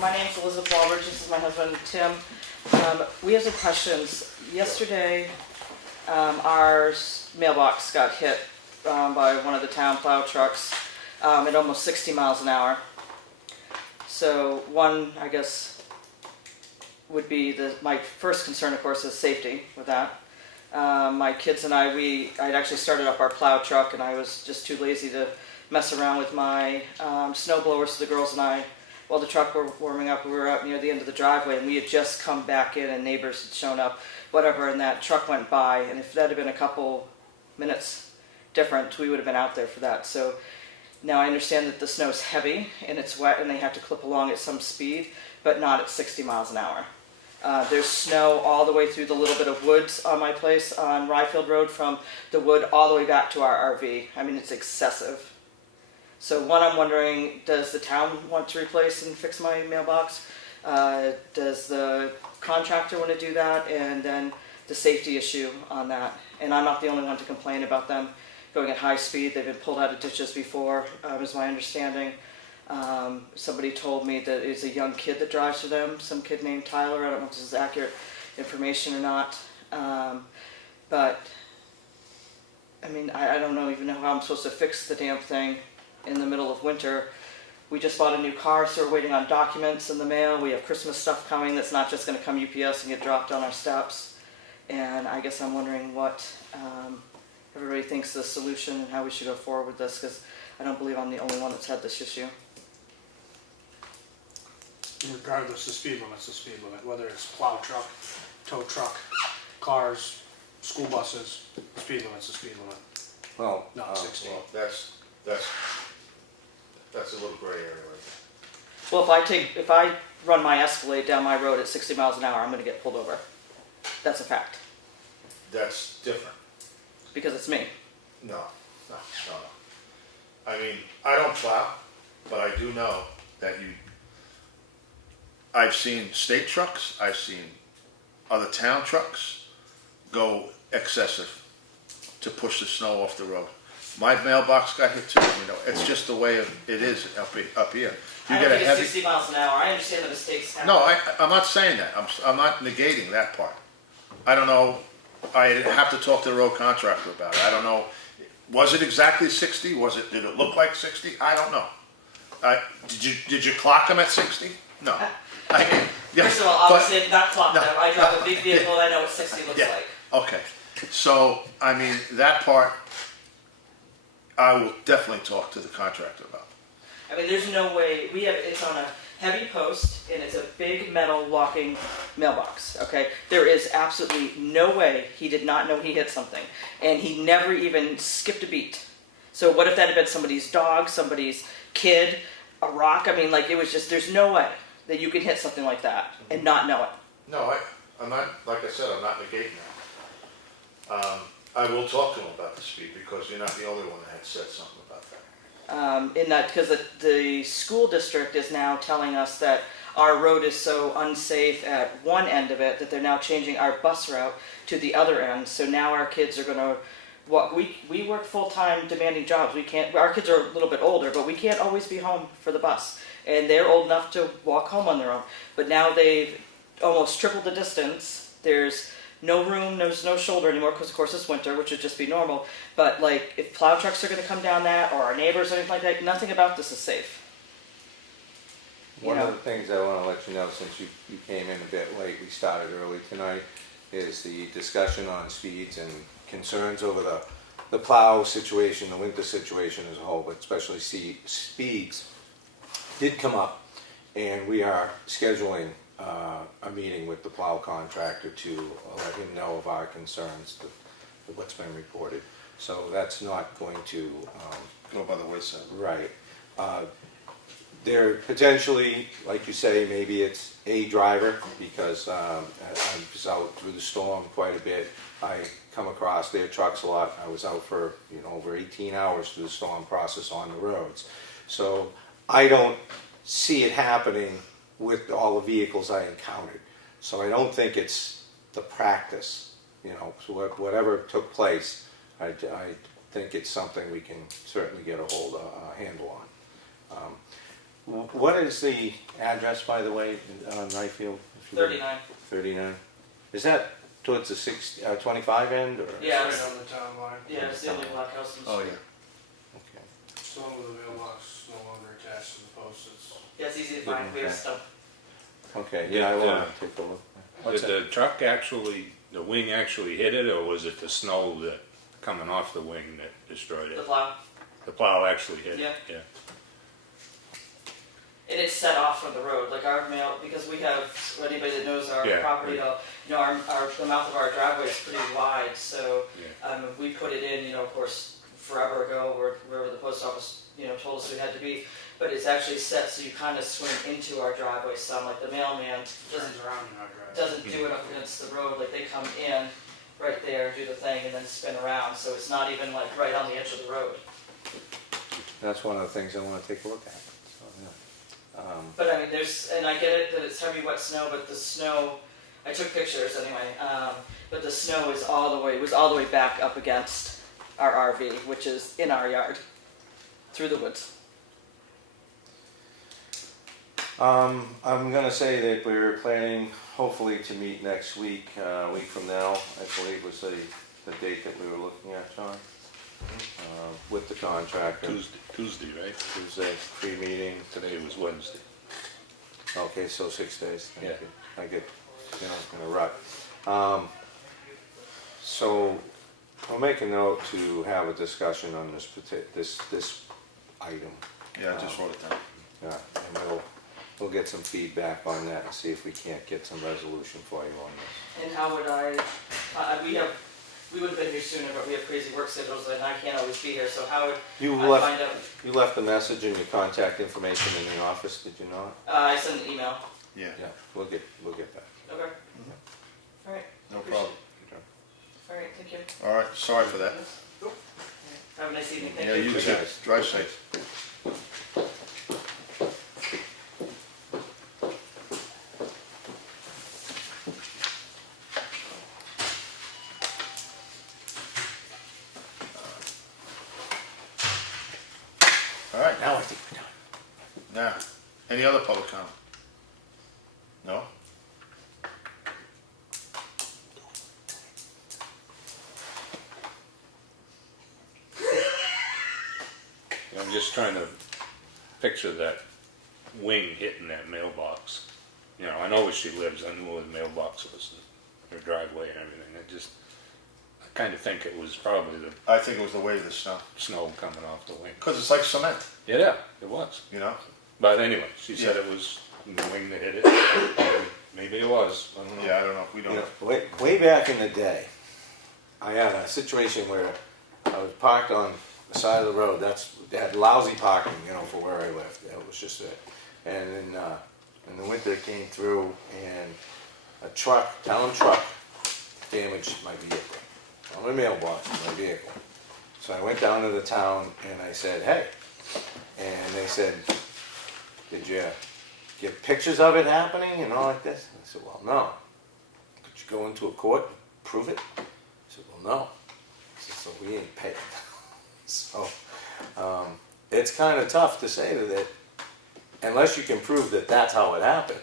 my name's Elizabeth Walbridge, this is my husband Tim. We have some questions. Yesterday, our mailbox got hit by one of the town plow trucks at almost 60 miles an hour. So one, I guess, would be my first concern, of course, is safety with that. My kids and I'd actually started up our plow truck, and I was just too lazy to mess around with my snow blowers. So the girls and I, while the truck were warming up, we were out near the end of the driveway, and we had just come back in, and neighbors had shown up, whatever, and that truck went by. And if that had been a couple minutes different, we would have been out there for that. So now I understand that the snow's heavy and it's wet, and they have to clip along at some speed, but not at 60 miles an hour. There's snow all the way through the little bit of woods on my place on Ryfield Road, from the wood all the way back to our RV. I mean, it's excessive. So one, I'm wondering, does the town want to replace and fix my mailbox? Does the contractor want to do that? And then the safety issue on that. And I'm not the only one to complain about them going at high speed. They've been pulled out of ditches before, is my understanding. Somebody told me that it's a young kid that drives for them, some kid named Tyler. I don't know if this is accurate information or not. But, I mean, I don't even know how I'm supposed to fix the damn thing in the middle of winter We just bought a new car, so we're waiting on documents in the mail. We have Christmas stuff coming that's not just gonna come UPS and get dropped on our steps. And I guess I'm wondering what everybody thinks the solution and how we should go forward with this, because I don't believe I'm the only one that's had this issue. Regardless, the speed limit's the speed limit, whether it's plow truck, tow truck, cars, school buses, the speed limit's the speed limit, Well, not 60. Well, that's a little gray area right there. Well, if I run my Escalade down my road at 60 miles an hour, I'm gonna get pulled over. That's a fact, That's different. because it's me. No. I mean, I don't plow, but I do know that I've seen state trucks, I've seen other town trucks go excessive to push the snow off the road. My mailbox got hit too, it's just the way it is up here. You I get don't a think heavy. it's 60 miles an hour. I understand the mistakes happen. No, I'm not saying that. I'm not negating that part. I don't know. I have to talk to the road contractor about it. I don't know. Was it exactly 60? Did it look like 60? I don't know. Did you clock him at 60? No. First of all, obviously, not clocked No. out. I drive a big vehicle and I know what 60 looks Yeah. like. Okay. So, I mean, that part, I will definitely talk to the contractor about. I mean, there's no way, it's on a heavy post, and it's a big metal walking mailbox, okay? There is absolutely no way he did not know he hit something, and he never even skipped a beat. So what if that had been somebody's dog, somebody's kid, a rock? I mean, like, it was just, there's no way that you can hit something like that and not know it. No, I'm not, like I said, I'm not negating that. I will talk to him about the speed, because you're not the only one that had said something about that. In that, because the school district is now telling us that our road is so unsafe at one end of it that they're now changing our bus route to the other end. So now our kids are going to walk. We work full-time demanding jobs. Our kids are a little bit older, but we can't always be home for the bus. And they're old enough to walk home on their own. But now they've almost tripled the distance. There's no room, there's no shoulder anymore, because of course it's winter, which would just be normal. But like, if plow trucks are going to come down that, or our neighbors or anything like that, nothing about this is safe. one of the things I want to let you know, since you came in a bit late, we started early tonight, is the discussion on speeds and concerns over the plow situation, the winter situation as a whole, but especially speeds, did come up, and we are scheduling a meeting with the plow contractor to let him know of our concerns, what's been reported. So that's not going to Go by the wayside. right. There potentially, like you say, maybe it's a driver, because I was out through the storm quite a bit. I come across their trucks a lot. I was out for over 18 hours through the storm process on the roads. So I don't see it happening with all the vehicles I encountered. So I don't think it's the practice, so whatever took place, I think it's something we can certainly get a handle on. What is the address, by the way, on Knightfield? 39. 39. Is that towards the 25 end? Or? Yeah, Right on the town line. yeah, it's the only black house. Oh, yeah. Okay. Some of the mailbox no longer attached to the post. Yeah, it's easy to find. We have stuff. Okay, yeah, I want to take a look. What's Did the truck the wing actually hit it, or was it the snow that coming off the wing that destroyed The it? plow. The plow actually hit Yeah. it, yeah. And it's set off from the road, like our mail, because we have, anybody that knows our Yeah, property, right. the mouth of our driveway is pretty wide, so Yeah. we put it in, of course, forever ago, wherever the post office, told us we had to be, but it's actually set so you kind of swing into our driveway some, like the mailman Turns around in our driveway. doesn't do it up against the road, like they come in right there, do the thing, and then spin around, so it's not even like right on the edge of the road. That's one of the things I want to take a look at. So, yeah. But I mean, and I get it that it's heavy, wet snow, but the snow, I took pictures anyway, but the snow was all the way back up against our RV, which is in our yard, through the woods. I'm going to say that we're planning, hopefully, to meet next week, a week from now, I believe was the date that we were looking at, John. with the contractor. Tuesday, right? Tuesday, pre-meeting. Today was Wednesday. Okay, so 6 days. Yeah. I get, in a rut. So I'll make a note to have a discussion on this item. Yeah, I just wrote it down. Yeah, and we'll get some feedback on that and see if we can't get some resolution for you on this. And how would we would have been here sooner, but we have crazy work schedules and I can't always be here, so how would I find out? You left a message and your contact information in the office, did you not? I sent an email. Yeah, Yeah, we'll get that. Okay. All right. no problem. All right, thank you. All right, sorry for that. Have a nice evening, thank Yeah, you. you too. Drive safe. All right, Now I think we're done. now, any other public comment? No? I'm just trying to picture that wing hitting that mailbox. You know, I know where she lives, I knew where the mailbox was, her driveway and everything. I kind of think it was probably the I think it was the weight of the snow. snow coming off the wing. Because it's like cement, Yeah, it was. you know? But anyway, she said Yeah. it was the wing that hit it. Maybe it was, I don't know. Yeah, I don't know, we don't You know. know, way back in the day, I had a situation where I was parked on the side of the road. They had lousy parking, for where I lived. That was just it. And in the winter, it came through, and a town truck, damaged my vehicle. On my mailbox, my vehicle. So I went down to the town and I said, hey. And they said, did you get pictures of it happening and all like this? And I said, well, no. Could you go into a court and prove it? I said, well, no. I said, so we ain't paid. So it's kind of tough to say that unless you can prove that that's how it happened.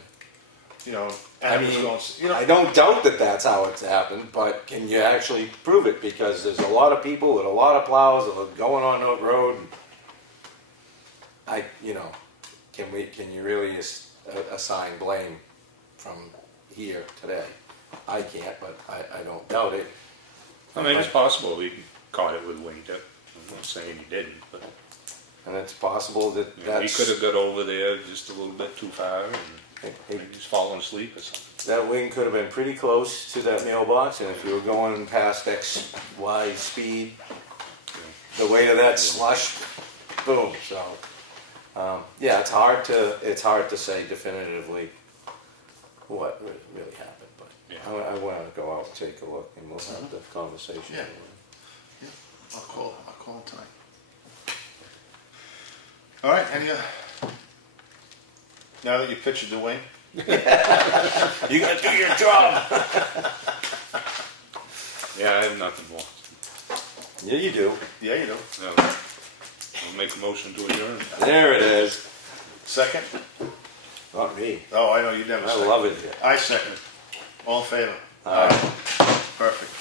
You know, I and it was mean, going, you know, I don't doubt that that's how it's happened, but can you actually prove it? Because there's a lot of people with a lot of plows that are going on the road. Can you really assign blame from here today? I can't, but I don't doubt it. I mean, it's possible he caught it with wingtip. I'm not saying he didn't, but And it's possible that you know, he that's, could have got over there just a little bit too far and it- maybe he's falling asleep or something. that wing could have been pretty close to that mailbox, and if you were going past XY speed, the weight of that slush, boom. So, yeah, it's hard to say definitively what really happened, but Yeah. I want to go out and take a look, and we'll have the conversation. Yeah. I'll call him tonight. All right, now that you pictured the wing, You gotta do your job. Yeah, I have nothing more. Yeah, you do. yeah, you do. No. I'll make a motion to adjourn. There it is. Second? Not me. Oh, I know, you never I second. love it here. I second. All in favor? All right. Perfect.